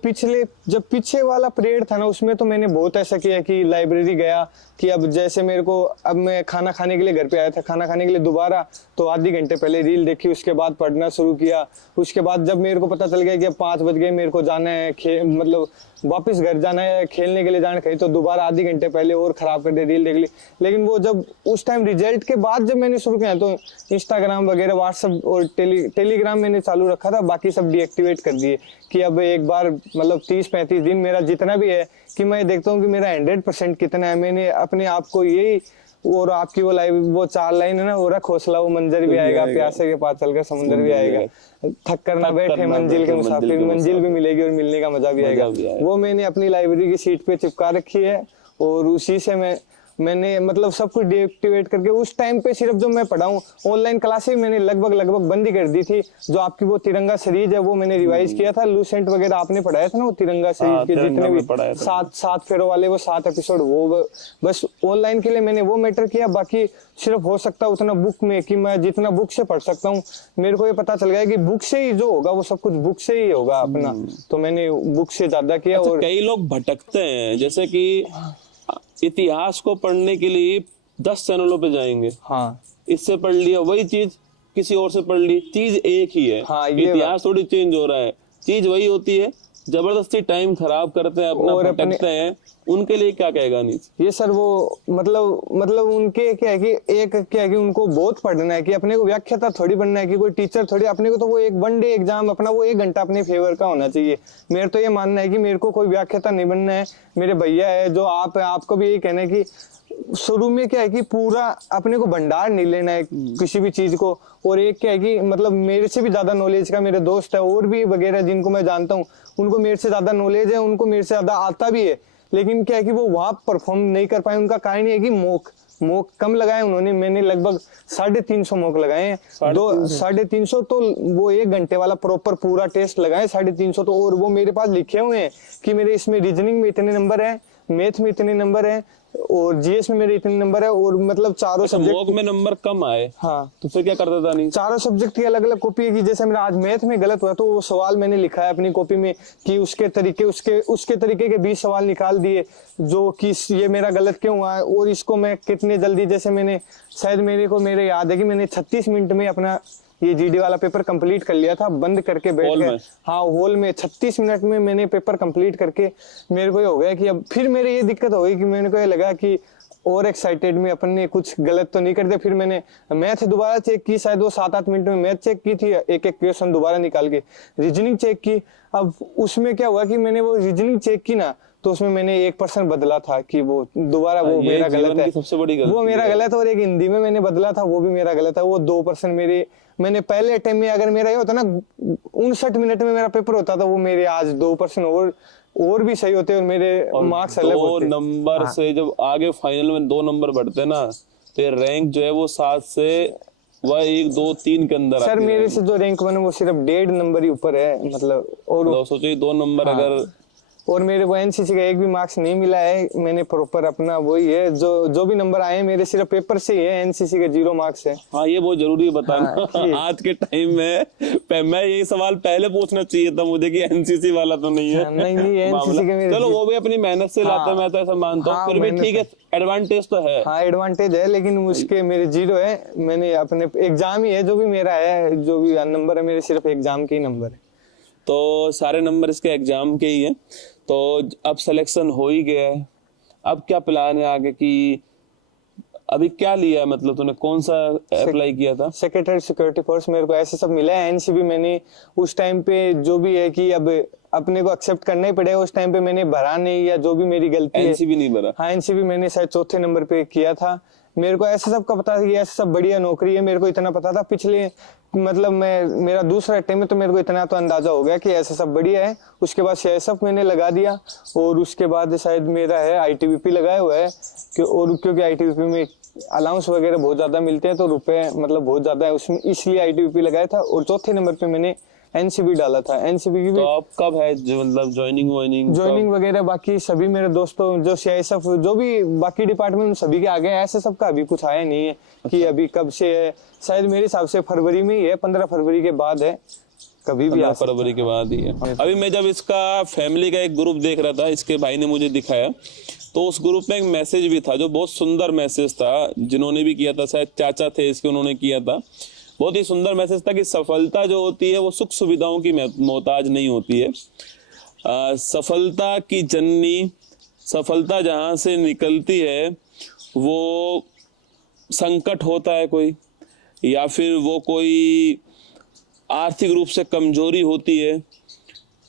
जब पीछे वाला पीरियड था ना, उसमें तो मैंने बहुत ऐसा किया कि लाइब्रेरी गया, कि अब जैसे मेरे को, अब मैं खाना खाने के लिए घर पे आया था, खाना खाने के लिए दोबारा तो आधे घंटे पहले रील देखी, उसके बाद पढ़ना शुरू किया। उसके बाद जब मेरे को पता चल गया कि अब 5 बज गए, मेरे को जाना है मतलब वापस घर जाना है खेलने के लिए जाना कहीं तो दोबारा आधे घंटे पहले और खराब कर दे, रील देख ली। लेकिन वो जब उस टाइम रिजल्ट के बाद जब मैंने शुरू किया तो इंस्टाग्राम वगैरह व्हाट्सएप और टेलीग्राम मैंने चालू रखा था, बाकी सब डीएक्टिवेट कर दिए कि अब एक बार मतलब 30-35 दिन मेरा जितना भी है कि मैं देखता हूँ कि मेरा 100% कितना है। मैंने अपने आप को यही, और आपकी वो लाइव वो 4 लाइन है ना, वो रख हौसला वो मंजर भी आएगा, प्यासे के पास चलकर समुंदर भी आएगा, थक कर ना बैठे मंजिल के मुसाफिर, मंजिल भी मिलेगी और मिलने का मजा भी आएगा। वो मैंने अपनी लाइब्रेरी की सीट पे चिपका रखी है और उसी से मैंने मतलब सब कुछ डीएक्टिवेट करके उस टाइम पे सिर्फ जो मैं पढ़ाऊँ ऑनलाइन क्लासेस मैंने लगभग बंद ही कर दी थी। जो आपकी वो तिरंगा सीरीज है वो मैंने रिवाइज किया था, लूसेंट वगैरह आपने पढ़ाया था ना, वो तिरंगा सीरीज के जितने भी 7 फेरों वाले वो 7 एपिसोड, वो बस ऑनलाइन के लिए मैंने वो मैटर किया। बाकी सिर्फ हो सकता उतना बुक में कि मैं जितना बुक से पढ़ सकता हूँ, मेरे को ये पता चल गया कि बुक से ही जो होगा वो सब कुछ बुक से ही होगा अपना, तो मैंने बुक से ज्यादा किया। अच्छा, और कई लोग भटकते हैं, जैसे कि इतिहास को पढ़ने के लिए 10 चैनलों पे जाएंगे, हाँ इससे पढ़ लिया, वही चीज किसी और से पढ़ ली, चीज एक ही है। हाँ, इतिहास थोड़ी चेंज हो रहा है, चीज वही होती है। जबरदस्ती टाइम खराब करते हैं, अपना भटकते हैं, उनके लिए क्या कहेगा नीच? ये सर वो मतलब उनके क्या है कि एक क्या है कि उनको बहुत पढ़ना है कि अपने को व्याख्याता थोड़ी बनना है कि कोई टीचर थोड़ी, अपने को तो वो एक 1 डे एग्जाम अपना वो 1 घंटा अपने फेवर का होना चाहिए। मेरे तो ये मानना है कि मेरे को कोई व्याख्याता नहीं बनना है। मेरे भैया है जो आप है, आपको भी यही कहना है कि शुरू में क्या है कि पूरा अपने को भंडार नहीं लेना है किसी भी चीज को। और एक क्या है कि मतलब मेरे से भी ज्यादा नॉलेज का मेरे दोस्त है और भी वगैरह जिनको मैं जानता हूँ, उनको मेरे से ज्यादा नॉलेज है, उनको मेरे से ज्यादा आता भी है, लेकिन क्या है कि वो वहां परफॉर्म नहीं कर पाए। उनका कारण ये है कि मॉक कम लगाए उन्होंने, मैंने लगभग 350 मॉक लगाए हैं। 350 तो वो 1 घंटे वाला प्रॉपर पूरा टेस्ट लगाए 350 तो, और वो मेरे पास लिखे हुए हैं कि मेरे इसमें रीजनिंग में इतने नंबर है, मैथ में इतने नंबर है और जीएस में मेरे इतने नंबर है। और मतलब चारों सब्जेक्ट में नंबर कम आए, हाँ, तो फिर क्या करता था? नहीं, चारों सब्जेक्ट की अलग अलग कॉपी है कि जैसे मेरा आज मैथ में गलत हुआ तो वो सवाल मैंने लिखा है अपनी कॉपी में कि उसके तरीके के 20 सवाल निकाल दिए जो कि ये मेरा गलत क्यों हुआ है और इसको मैं कितने जल्दी, जैसे मैंने शायद मेरे याद है कि मैंने 36 मिनट में अपना ये जीडी वाला पेपर कंप्लीट कर लिया था, बंद करके बैठ गए। हाँ, हॉल में 36 मिनट में मैंने पेपर कंप्लीट करके मेरे को ये हो गया कि अब फिर मेरे ये दिक्कत हो गई कि मेरे को ये लगा कि और एक्साइटेड में अपन ने कुछ गलत तो नहीं कर दिया। फिर मैंने मैथ दोबारा चेक की, शायद वो 7-8 मिनट में मैथ चेक की थी, एक क्वेश्चन दोबारा निकाल के रीजनिंग चेक की। अब उसमें क्या हुआ कि मैंने वो रीजनिंग चेक की ना, तो उसमें मैंने 1% बदला था कि वो दोबारा वो मेरा गलत है, सबसे बड़ी गलती वो मेरा गलत है। और एक हिंदी में मैंने बदला था, वो भी मेरा गलत है। वो 2% मैंने पहले अटेम्प्ट में, अगर मेरा ये होता ना 59 मिनट में मेरा पेपर होता था, वो मेरे आज 2% और भी सही होते और मेरे मार्क्स अलग होते। 2 नंबर से जब आगे फाइनल में 2 नंबर बढ़ते ना, तो ये रैंक जो है वो 7 से वह 1, 2, 3 के अंदर सर मेरे से जो रैंक बने वो सिर्फ 1.5 नंबर ही ऊपर है, मतलब। और सोचो 2 नंबर अगर, और मेरे को एनसीसी का एक भी मार्क्स नहीं मिला है, मैंने प्रॉपर अपना वही है जो भी नंबर आए मेरे सिर्फ पेपर से ही है, एनसीसी के 0 मार्क्स है। हाँ, ये बहुत जरूरी है बताना। हाँ, आज के टाइम में मैं यही सवाल पहले पूछना चाहिए था मुझे कि एनसीसी वाला तो नहीं है। नहीं एनसीसी के मेरे, चलो वो भी अपनी मेहनत से लाता है, मैं तो ऐसा मानता हूँ, फिर भी ठीक है, एडवांटेज तो है। हाँ, एडवांटेज है, लेकिन उसके मेरे 0 है। मैंने अपने एग्जाम ही है जो भी मेरा है, जो भी नंबर है मेरे सिर्फ एग्जाम के ही नंबर है। तो सारे नंबर इसके एग्जाम के ही हैं। तो अब सिलेक्शन हो ही गया है, अब क्या प्लान है आगे की? अभी क्या लिया है, मतलब तूने कौन सा अप्लाई किया था? सेक्रेटरी सिक्योरिटी फोर्स मेरे को ऐसे सब मिला है। एनसीबी मैंने उस टाइम पे जो भी है कि अब अपने को एक्सेप्ट करना ही पड़ेगा, उस टाइम पे मैंने भरा नहीं, या जो भी मेरी गलती है। एनसीबी नहीं भरा? हाँ, एनसीबी मैंने शायद 4थे नंबर पे किया था। मेरे को ऐसे सब का पता था कि ऐसे सब बढ़िया नौकरी है, मेरे को इतना पता था। पिछले मतलब मेरा दूसरा अटेम्प्ट में तो मेरे को इतना तो अंदाजा हो गया कि ऐसे सब बढ़िया है। उसके बाद सीआईएसएफ मैंने लगा दिया और उसके बाद शायद मेरा है आईटीबीपी लगाया हुआ है और क्योंकि आईटीबीपी में अलाउंस वगैरह बहुत ज्यादा मिलते हैं तो रुपए मतलब बहुत ज्यादा है उसमें, इसलिए आईटीबीपी लगाया था। और 4थे नंबर पे मैंने एनसीबी डाला था। एनसीबी की भी तो आप कब है जो मतलब ज्वाइनिंग वगैरह बाकी सभी मेरे दोस्तों जो सीआईएसएफ जो भी बाकी डिपार्टमेंट सभी के आगे, ऐसे सब का अभी कुछ आया नहीं है कि अभी कब से है। शायद मेरे हिसाब से फरवरी में ही है, 15 फरवरी के बाद है, कभी भी 15 फरवरी के बाद ही है। अभी मैं जब इसका फैमिली का एक ग्रुप देख रहा था, इसके भाई ने मुझे दिखाया, तो उस ग्रुप में एक मैसेज भी था जो बहुत सुंदर मैसेज था, जिन्होंने भी किया था शायद चाचा थे इसके, उन्होंने किया था। बहुत ही सुंदर मैसेज था कि सफलता जो होती है वो सुख सुविधाओं की मोहताज नहीं होती है। सफलता की जननी, सफलता जहां से निकलती है वो संकट होता है कोई, या फिर वो कोई आर्थिक रूप से कमजोरी होती है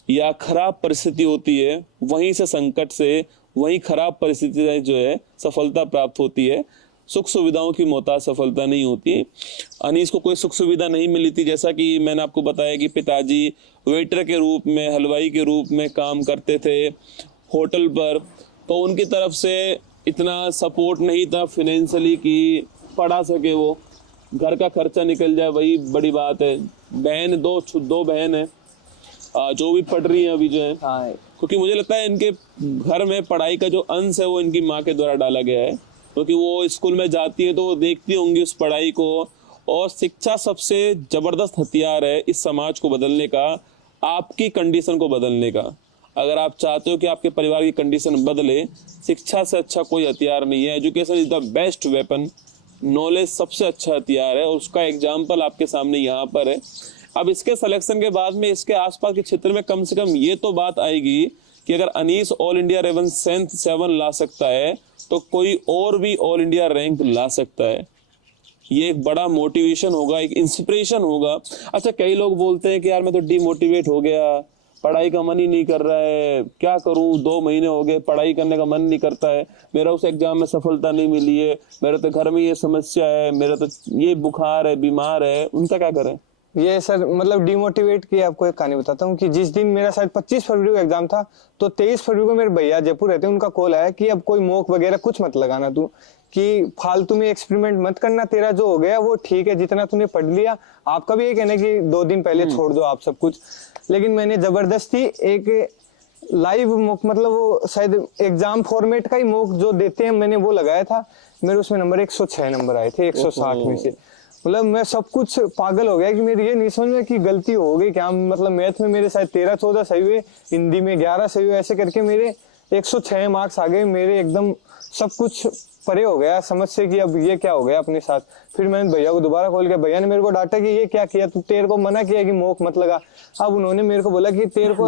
या खराब परिस्थिति होती है, वहीं से संकट से, वहीं खराब परिस्थिति से जो है सफलता प्राप्त होती है। सुख सुविधाओं की मोहताज सफलता नहीं होती। अनीस को कोई सुख सुविधा नहीं मिली थी, जैसा कि मैंने आपको बताया कि पिताजी वेटर के रूप में, हलवाई के रूप में काम करते थे होटल पर, तो उनकी तरफ से इतना सपोर्ट नहीं था फाइनेंशियली कि पढ़ा सके वो, घर का खर्चा निकल जाए वही बड़ी बात है। बहन दो बहन है जो भी पढ़ रही है अभी जो है, हाँ क्योंकि मुझे लगता है इनके घर में पढ़ाई का जो अंश है वो इनकी माँ के द्वारा डाला गया है, क्योंकि वो स्कूल में जाती है तो वो देखती होंगी उस पढ़ाई को। और शिक्षा सबसे जबरदस्त हथियार है इस समाज को बदलने का, आपकी कंडीशन को बदलने का। अगर आप चाहते हो कि आपके परिवार की कंडीशन बदले, शिक्षा से अच्छा कोई हथियार नहीं है। Education is the best weapon, knowledge सबसे अच्छा हथियार है, और उसका एग्जाम्पल आपके सामने यहाँ पर है। अब इसके सिलेक्शन के बाद में इसके आसपास के क्षेत्र में कम से कम ये तो बात आएगी कि अगर अनीस ऑल इंडिया रेवन 7 ला सकता है तो कोई और भी ऑल इंडिया रैंक ला सकता है। ये एक बड़ा मोटिवेशन होगा, एक इंस्पिरेशन होगा। अच्छा, कई लोग बोलते हैं कि यार मैं तो डिमोटिवेट हो गया, पढ़ाई का मन ही नहीं कर रहा है, क्या करूं, 2 महीने हो गए पढ़ाई करने का मन नहीं करता है, मेरा उस एग्जाम में सफलता नहीं मिली है, मेरे तो घर में ये समस्या है, मेरा तो ये बुखार है, बीमार है, उनका क्या करें? ये सर मतलब डिमोटिवेट की आपको एक कहानी बताता हूँ कि जिस दिन मेरा शायद 25 फरवरी को एग्जाम था, तो 23 फरवरी को मेरे भैया जयपुर रहते हैं, उनका कॉल आया कि अब कोई मॉक वगैरह कुछ मत लगाना तू, कि फालतू में एक्सपेरिमेंट मत करना, तेरा जो हो गया वो ठीक है, जितना तूने पढ़ लिया। आपका भी ये कहना है कि 2 दिन पहले छोड़ दो आप सब कुछ। लेकिन मैंने जबरदस्ती एक लाइव मॉक, मतलब वो शायद एग्जाम फॉर्मेट का ही मॉक जो देते हैं, मैंने वो लगाया था। मेरे उसमें नंबर 106 नंबर आए थे 160 में से। मतलब मैं सब कुछ पागल हो गया कि मेरी ये नहीं समझ में कि गलती हो गई क्या। मतलब मैथ में मेरे शायद 13-14 सही हुए, हिंदी में 11 सही हुए, ऐसे करके मेरे 106 मार्क्स आ गए मेरे। एकदम सब कुछ परे हो गया समझ से कि अब ये क्या हो गया अपने साथ। फिर मैंने भैया को दोबारा कॉल किया, भैया ने मेरे को डांटा कि ये क्या किया तू, तेरे को मना किया कि मॉक मत लगा। अब उन्होंने मेरे को बोला कि तेरे को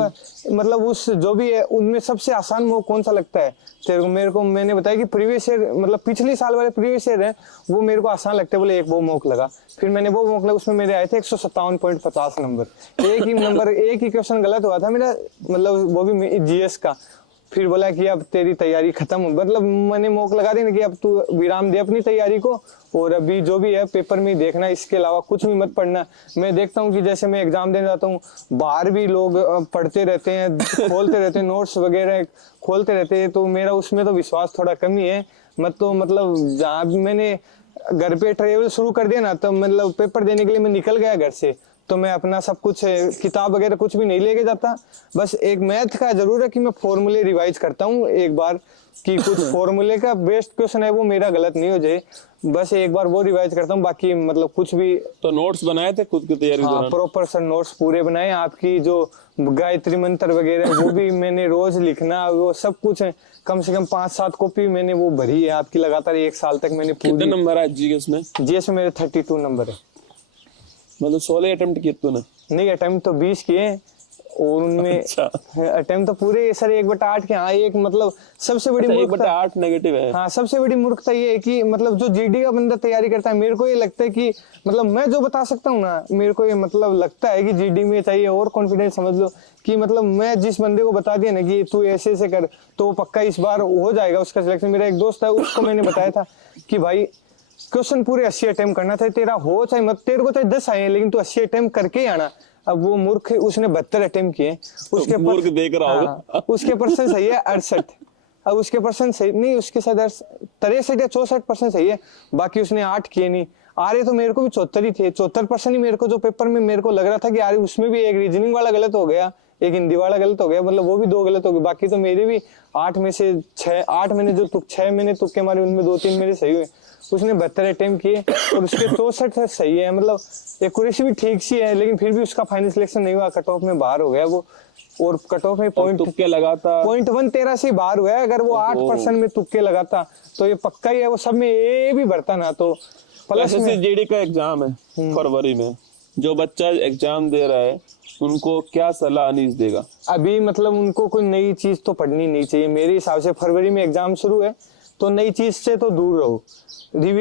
मतलब उस जो भी है उनमें सबसे आसान मॉक कौन सा लगता है तेरे को। मेरे को मैंने बताया कि प्रीवियस ईयर, मतलब पिछले साल वाले प्रीवियस ईयर है वो मेरे को आसान लगते हैं। बोले एक वो मॉक लगा। फिर मैंने वो मॉक लगा, उसमें मेरे आए थे 157.50 नंबर। एक ही क्वेश्चन गलत हुआ था मेरा, मतलब वो भी जीएस का। फिर बोला कि अब तेरी तैयारी खत्म हो, मतलब मैंने मौक लगा दी ना कि अब तू विराम दे अपनी तैयारी को, और अभी जो भी है पेपर में देखना, इसके अलावा कुछ भी मत पढ़ना। मैं देखता हूँ कि जैसे मैं एग्जाम देने जाता हूँ, बाहर भी लोग पढ़ते रहते हैं, खोलते रहते हैं, नोट्स वगैरह खोलते रहते हैं, तो मेरा उसमें तो विश्वास थोड़ा कम ही है। मतलब जहाँ भी मैंने घर पे ट्रेवल शुरू कर दिया ना, तो मतलब पेपर देने के लिए मैं निकल गया घर से, तो मैं अपना सब कुछ किताब वगैरह कुछ भी नहीं लेके जाता। बस एक मैथ का जरूर है कि मैं फॉर्मूले रिवाइज करता हूँ एक बार, कि कुछ फॉर्मूले का बेस्ट क्वेश्चन है वो मेरा गलत नहीं हो जाए, बस एक बार वो रिवाइज करता हूँ। बाकी मतलब कुछ भी। तो नोट्स बनाए थे खुद की तैयारी? हाँ, प्रॉपर सर नोट्स पूरे बनाए। आपकी जो गायत्री मंत्र वगैरह वो भी मैंने रोज लिखना, वो सब कुछ है। कम से कम 5-7 कॉपी मैंने वो भरी है आपकी लगातार 1 साल तक मैंने। कितने नंबर है जीएस में? जीएस में मेरे 32 नंबर है। मतलब 16 अटेम्प्ट किए तूने? नहीं, अटेम्प्ट तो 20 किए, और उनमें अटेम्प्ट तो पूरे सर 1/8 के। हाँ, एक मतलब सबसे बड़ी 1/8 नेगेटिव है। हाँ, सबसे बड़ी मूर्खता ये है कि मतलब जो जीडी का बंदा तैयारी करता है, मेरे को ये लगता है कि मतलब मैं जो बता सकता हूँ ना, मेरे को ये मतलब लगता है कि जीडी में चाहिए और कॉन्फिडेंस, समझ लो कि मतलब मैं जिस बंदे को बता दिया ना कि तू ऐसे ऐसे कर, तो वो पक्का इस बार हो जाएगा उसका सिलेक्शन। मेरा एक दोस्त है, उसको मैंने बताया था कि भाई क्वेश्चन पूरे 80 अटेम्प्ट करना था, तेरा हो चाहे मत, तेरे को चाहे 10 आए लेकिन तू 80 अटेम्प्ट करके ही आना। अब वो मूर्ख, उसने 72 अटेम्प्ट किए, उसके मूर्ख देख रहा होगा। उसके परसेंट सही है 68। अब उसके परसेंट सही नहीं, उसके साथ 63 या 64% सही है, बाकी उसने 8 किए नहीं। आ रहे तो मेरे को भी 74 ही थे, 74% ही मेरे को जो पेपर में मेरे को लग रहा था कि यार उसमें भी एक रीजनिंग वाला गलत हो गया, एक हिंदी वाला गलत हो गया, मतलब वो भी 2 गलत हो गए। बाकी तो मेरे भी 8 में से 6, 8 मैंने जो 6 मैंने तुक्के मारे, उनमें 2-3 मेरे सही हुए। उसने 72 अटेम्प्ट किए और उसके 64 सही है, मतलब एक्यूरेसी भी ठीक सी है, लेकिन फिर भी उसका फाइनल सिलेक्शन नहीं हुआ, कट ऑफ में बाहर हो गया वो। और कट ऑफ में तुक्के लगाता 0.113 से बाहर हुआ है। अगर वो 8% में तुक्के लगाता तो ये पक्का ही है, वो सब में ए भी भरता ना। तो प्लस जीडी का एग्जाम है फरवरी में, जो बच्चा एग्जाम दे रहा है उनको क्या सलाह अनीस देगा? अभी मतलब उनको कोई नई चीज तो पढ़नी नहीं चाहिए मेरे हिसाब से। फरवरी में एग्जाम शुरू है तो नई चीज से तो दूर रहो।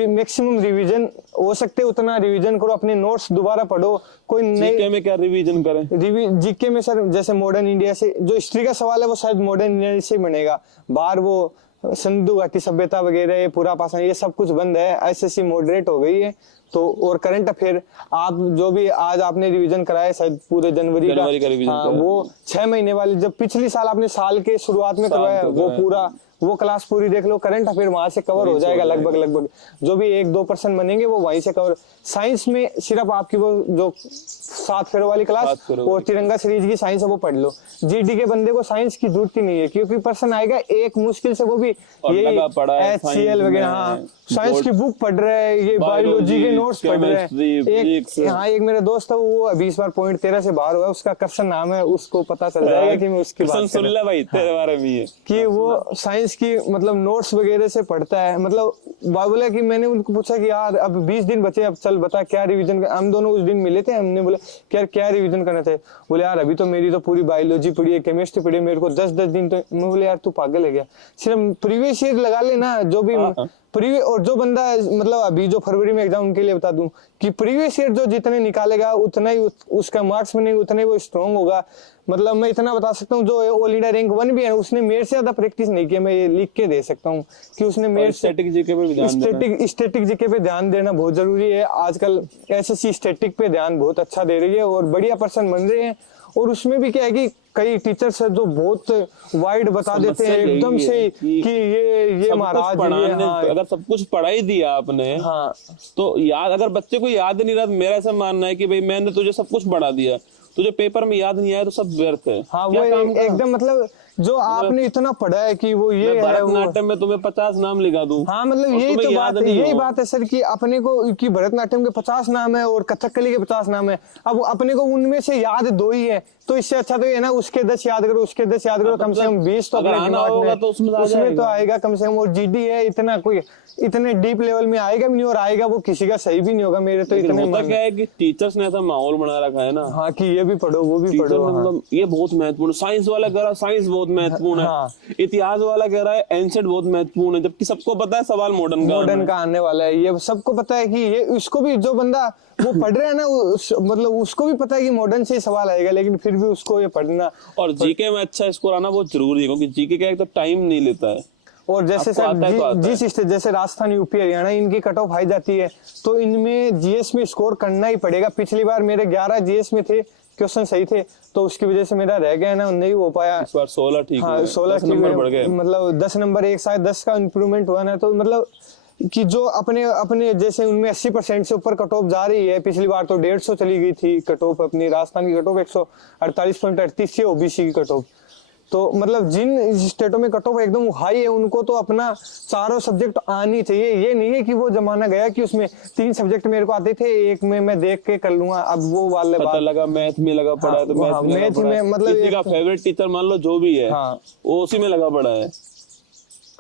मैक्सिमम रिवीजन हो सकते उतना रिवीजन करो, अपने नोट्स दोबारा पढ़ो। कोई जीके में क्या रिवीजन करें? जीके में सर जैसे मॉडर्न इंडिया से जो हिस्ट्री का सवाल है वो शायद मॉडर्न इंडिया से बनेगा। बाहर वो सिंधु घाटी सभ्यता वगैरह पूरा पाषाण ये सब कुछ बंद है। एसएससी मॉडरेट हो गई है तो। और करंट अफेयर आप जो भी आज आपने रिवीजन कराया शायद पूरे जनवरी का रिवीजन हाँ, वो 6 महीने वाली जब पिछली साल आपने साल के शुरुआत में करवाया वो पूरा वो क्लास पूरी देख लो। करंट अफेयर वहां से कवर हो जाएगा लगभग। जो भी 1-2% बनेंगे वो वहीं से कवर। साइंस में सिर्फ आपकी वो जो 7 फेरों वाली क्लास और तिरंगा सीरीज की साइंस है वो पढ़ लो। जीडी के बंदे को साइंस की जरूरत ही नहीं है क्योंकि पर्सन आएगा एक मुश्किल से वो भी ये HCl वगैरह हाँ साइंस की बुक पढ़ रहा है, ये बायोलॉजी के नोट्स पढ़ रहे हैं। एक मेरा दोस्त है वो अभी इस बार पॉइंट 13 से बाहर हुआ है, उसका क्वेश्चन नाम है, उसको पता चल जाएगा कि मैं उसकी बात सुन ले भाई तेरे बारे में है कि वो साइंस की मतलब नोट्स वगैरह से पढ़ता है। मतलब बोला कि मैंने उनको पूछा कि यार अब 20 दिन बचे, अब चल बता क्या रिवीजन। हम दोनों उस दिन मिले थे, हमने बोला यार क्या रिवीजन करना था। बोले यार अभी तो मेरी तो पूरी बायोलॉजी पढ़ी है, केमिस्ट्री पढ़ी है, मेरे को 10-10 दिन। तो मैं बोले यार तू पागल है क्या, सिर्फ प्रीवियस ईयर लगा लेना जो भी प्रीवियस। और जो बंदा मतलब अभी जो फरवरी में एग्जाम उनके लिए बता दूं कि प्रीवियस ईयर जो जितने निकालेगा उतना ही उसका मार्क्स बनेगा, उतना ही वो स्ट्रॉन्ग होगा। मतलब मैं इतना बता सकता हूँ जो ऑल इंडिया रैंक 1 भी है उसने मेरे से ज्यादा प्रैक्टिस नहीं की। मैं ये लिख के दे सकता हूँ कि उसने मेरे स्टैटिक जीके पे ध्यान देना बहुत जरूरी है। आजकल एसएससी स्टैटिक पे ध्यान बहुत अच्छा दे रही है और बढ़िया पर्सन बन रहे हैं। और उसमें भी क्या है कि कई टीचर्स है जो बहुत वाइड बता देते हैं एकदम से कि ये महाराज अगर सब कुछ पढ़ा ही दिया आपने हाँ तो याद, अगर बच्चे को याद नहीं रहा, मेरा ऐसा मानना है कि भाई मैंने तुझे सब कुछ पढ़ा दिया, तुझे पेपर में याद नहीं आया तो सब व्यर्थ है। हाँ वो एकदम मतलब जो आपने इतना पढ़ा है कि वो ये भरतनाट्यम में तुम्हें 50 नाम लिखा दूं। हाँ मतलब यही बात है सर कि अपने को कि भरतनाट्यम के 50 नाम है और कथकली के 50 नाम है। अब अपने को उनमें से याद 2 ही है तो इससे अच्छा तो ये ना उसके 10 याद करो, उसके 10 याद करो, कम से कम 20 तो अपने दिमाग में तो उसमें तो आएगा कम से कम। और जीडी है इतना कोई इतने डीप लेवल में आएगा भी नहीं और आएगा वो किसी का सही भी नहीं होगा। मेरे तो इतने क्या है कि टीचर्स ने ऐसा माहौल बना रखा है ना हाँ कि ये भी पढ़ो वो भी पढ़ो। मतलब ये बहुत महत्वपूर्ण। साइंस वाला कह रहा है साइंस बहुत महत्वपूर्ण है, इतिहास वाला कह रहा है एंशिएंट बहुत महत्वपूर्ण है, जबकि सबको पता है सवाल मॉडर्न का आने वाला है। ये सबको पता है कि ये उसको भी जो बंदा वो पढ़ रहा है ना मतलब उसको भी पता है कि मॉडर्न से सवाल आएगा, लेकिन फिर भी उसको ये पढ़ना। और जीके में अच्छा स्कोर आना बहुत जरूरी है क्योंकि जीके का एक तो टाइम नहीं लेता है। और जैसे सर जैसे राजस्थान यूपी हरियाणा इनकी कट ऑफ आई जाती है तो इनमें जीएस में स्कोर करना ही पड़ेगा। पिछली बार मेरे 11 जीएस में थे, क्वेश्चन सही थे तो उसकी वजह से मेरा रह गया ना, नहीं हो पाया। इस बार 16 ठीक हाँ 16 नंबर बढ़ गए, मतलब 10 नंबर एक साथ 10 का इम्प्रूवमेंट हुआ ना। तो मतलब कि जो अपने जैसे उनमें 80% से ऊपर कट ऑफ जा रही है। पिछली बार तो 150 चली गई थी कट ऑफ, अपनी राजस्थान की कट ऑफ 148.38 से ओबीसी की कट ऑफ। तो मतलब जिन स्टेटों में कट ऑफ एकदम हाई है उनको तो अपना चारों सब्जेक्ट आनी चाहिए। ये नहीं है कि वो जमाना गया कि उसमें 3 सब्जेक्ट मेरे को आते थे, एक में मैं देख के कर लूंगा। अब वो वाले पता लगा मैथ में लगा पड़ा है तो मैथ में मतलब किसी का फेवरेट टीचर मान लो जो भी है वो उसी में लगा पड़ा है,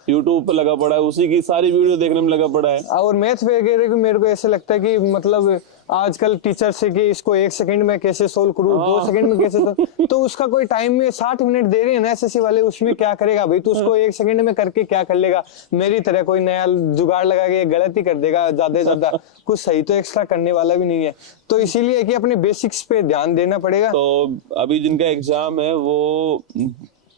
यूट्यूब पे लगा पड़ा है, उसी की सारी वीडियो देखने में लगा पड़ा है। और मैथ वगैरह मेरे को ऐसे लगता है कि मतलब आजकल टीचर से कि इसको 1 सेकंड में कैसे सोल्व करूं, 2 सेकंड में कैसे तो उसका कोई टाइम में 60 मिनट दे रहे हैं ना एसएससी वाले, उसमें क्या करेगा भाई तू उसको 1 सेकंड में करके क्या कर लेगा। मेरी तरह कोई नया जुगाड़ लगा के गलत ही कर देगा ज्यादा से ज्यादा, कुछ सही तो एक्स्ट्रा करने वाला भी नहीं है। तो इसीलिए कि अपने बेसिक्स पे ध्यान देना पड़ेगा। तो अभी जिनका एग्जाम है वो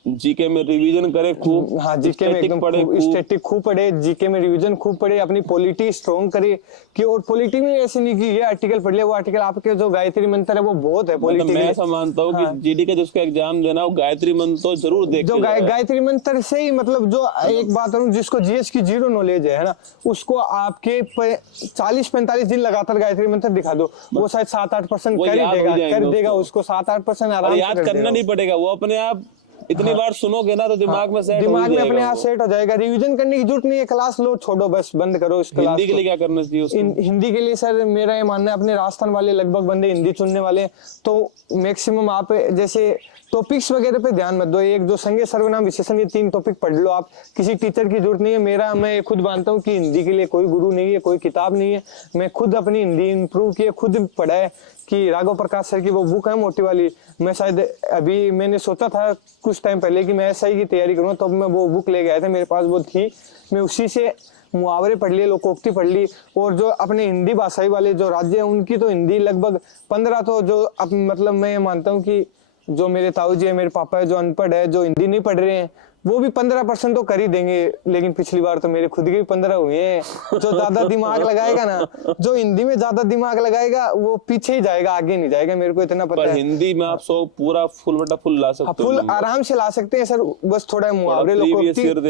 जीके में रिवीजन करे खूब। हाँ जीके में एकदम स्टैटिक खूब पढ़े, जीके में रिवीजन खूब पढ़े, अपनी पॉलिटी स्ट्रॉन्ग करे कि। और पॉलिटी में ऐसे नहीं कि ये आर्टिकल पढ़ लिया वो आर्टिकल, आपके जो गायत्री मंत्र है वो बहुत है पॉलिटी। मैं ऐसा मानता हूँ कि जीडी का जिसको एग्जाम देना वो गायत्री मंत्र तो जरूर देखे। जो गायत्री मंत्र से ही मतलब जो एक बात करूँ जिसको जीएस की 0 नॉलेज है ना उसको आपके 40-45 दिन लगातार गायत्री मंत्र दिखा दो, वो शायद 7-8% कर देगा उसको 7-8% आराम याद करना नहीं पड़ेगा, वो अपने आप इतनी बार सुनोगे ना तो दिमाग में सेट दिमाग में अपने आप सेट हो जाएगा। रिवीजन करने की जरूरत नहीं है, क्लास लो छोड़ो बस बंद करो इस क्लास। हिंदी के लिए क्या करना चाहिए? हिंदी के लिए सर मेरा ये मानना है अपने राजस्थान वाले लगभग बंदे हिंदी चुनने वाले, तो मैक्सिमम आप जैसे टॉपिक्स वगैरह पे ध्यान मत दो, एक जो संज्ञा सर्वनाम विशेषण ये 3 टॉपिक पढ़ लो आप। किसी टीचर की जरूरत नहीं है। मैं खुद मानता हूँ कि हिंदी के लिए कोई गुरु नहीं है, कोई किताब नहीं है। मैं खुद अपनी हिंदी इंप्रूव किए, खुद पढ़ा है कि राघव प्रकाश सर की वो बुक है मोटी वाली। मैं शायद अभी मैंने सोचा था कुछ टाइम पहले कि मैं SI की तैयारी करूँ, तब मैं वो बुक ले गया था, मेरे पास वो थी। मैं उसी से मुहावरे पढ़ लिए, लोकोक्ति पढ़ ली। और जो अपने हिंदी भाषाई वाले जो राज्य हैं उनकी तो हिंदी लगभग 15 तो जो अब मतलब मैं मानता हूँ कि जो मेरे ताऊ जी है, मेरे पापा है जो अनपढ़ है, जो हिंदी नहीं पढ़ रहे हैं, वो भी 15% तो कर ही देंगे। लेकिन पिछली बार तो मेरे खुद के भी 15 हुए हैं। जो ज्यादा दिमाग लगाएगा ना, जो हिंदी में ज्यादा दिमाग लगाएगा वो पीछे ही जाएगा, आगे नहीं जाएगा, मेरे को इतना पता पर है। हिंदी में आप पूरा फुल बटा फुल ला सकते हो, फुल आराम से ला सकते हैं सर। बस थोड़ा मुहावरे प्रीवियस ईयर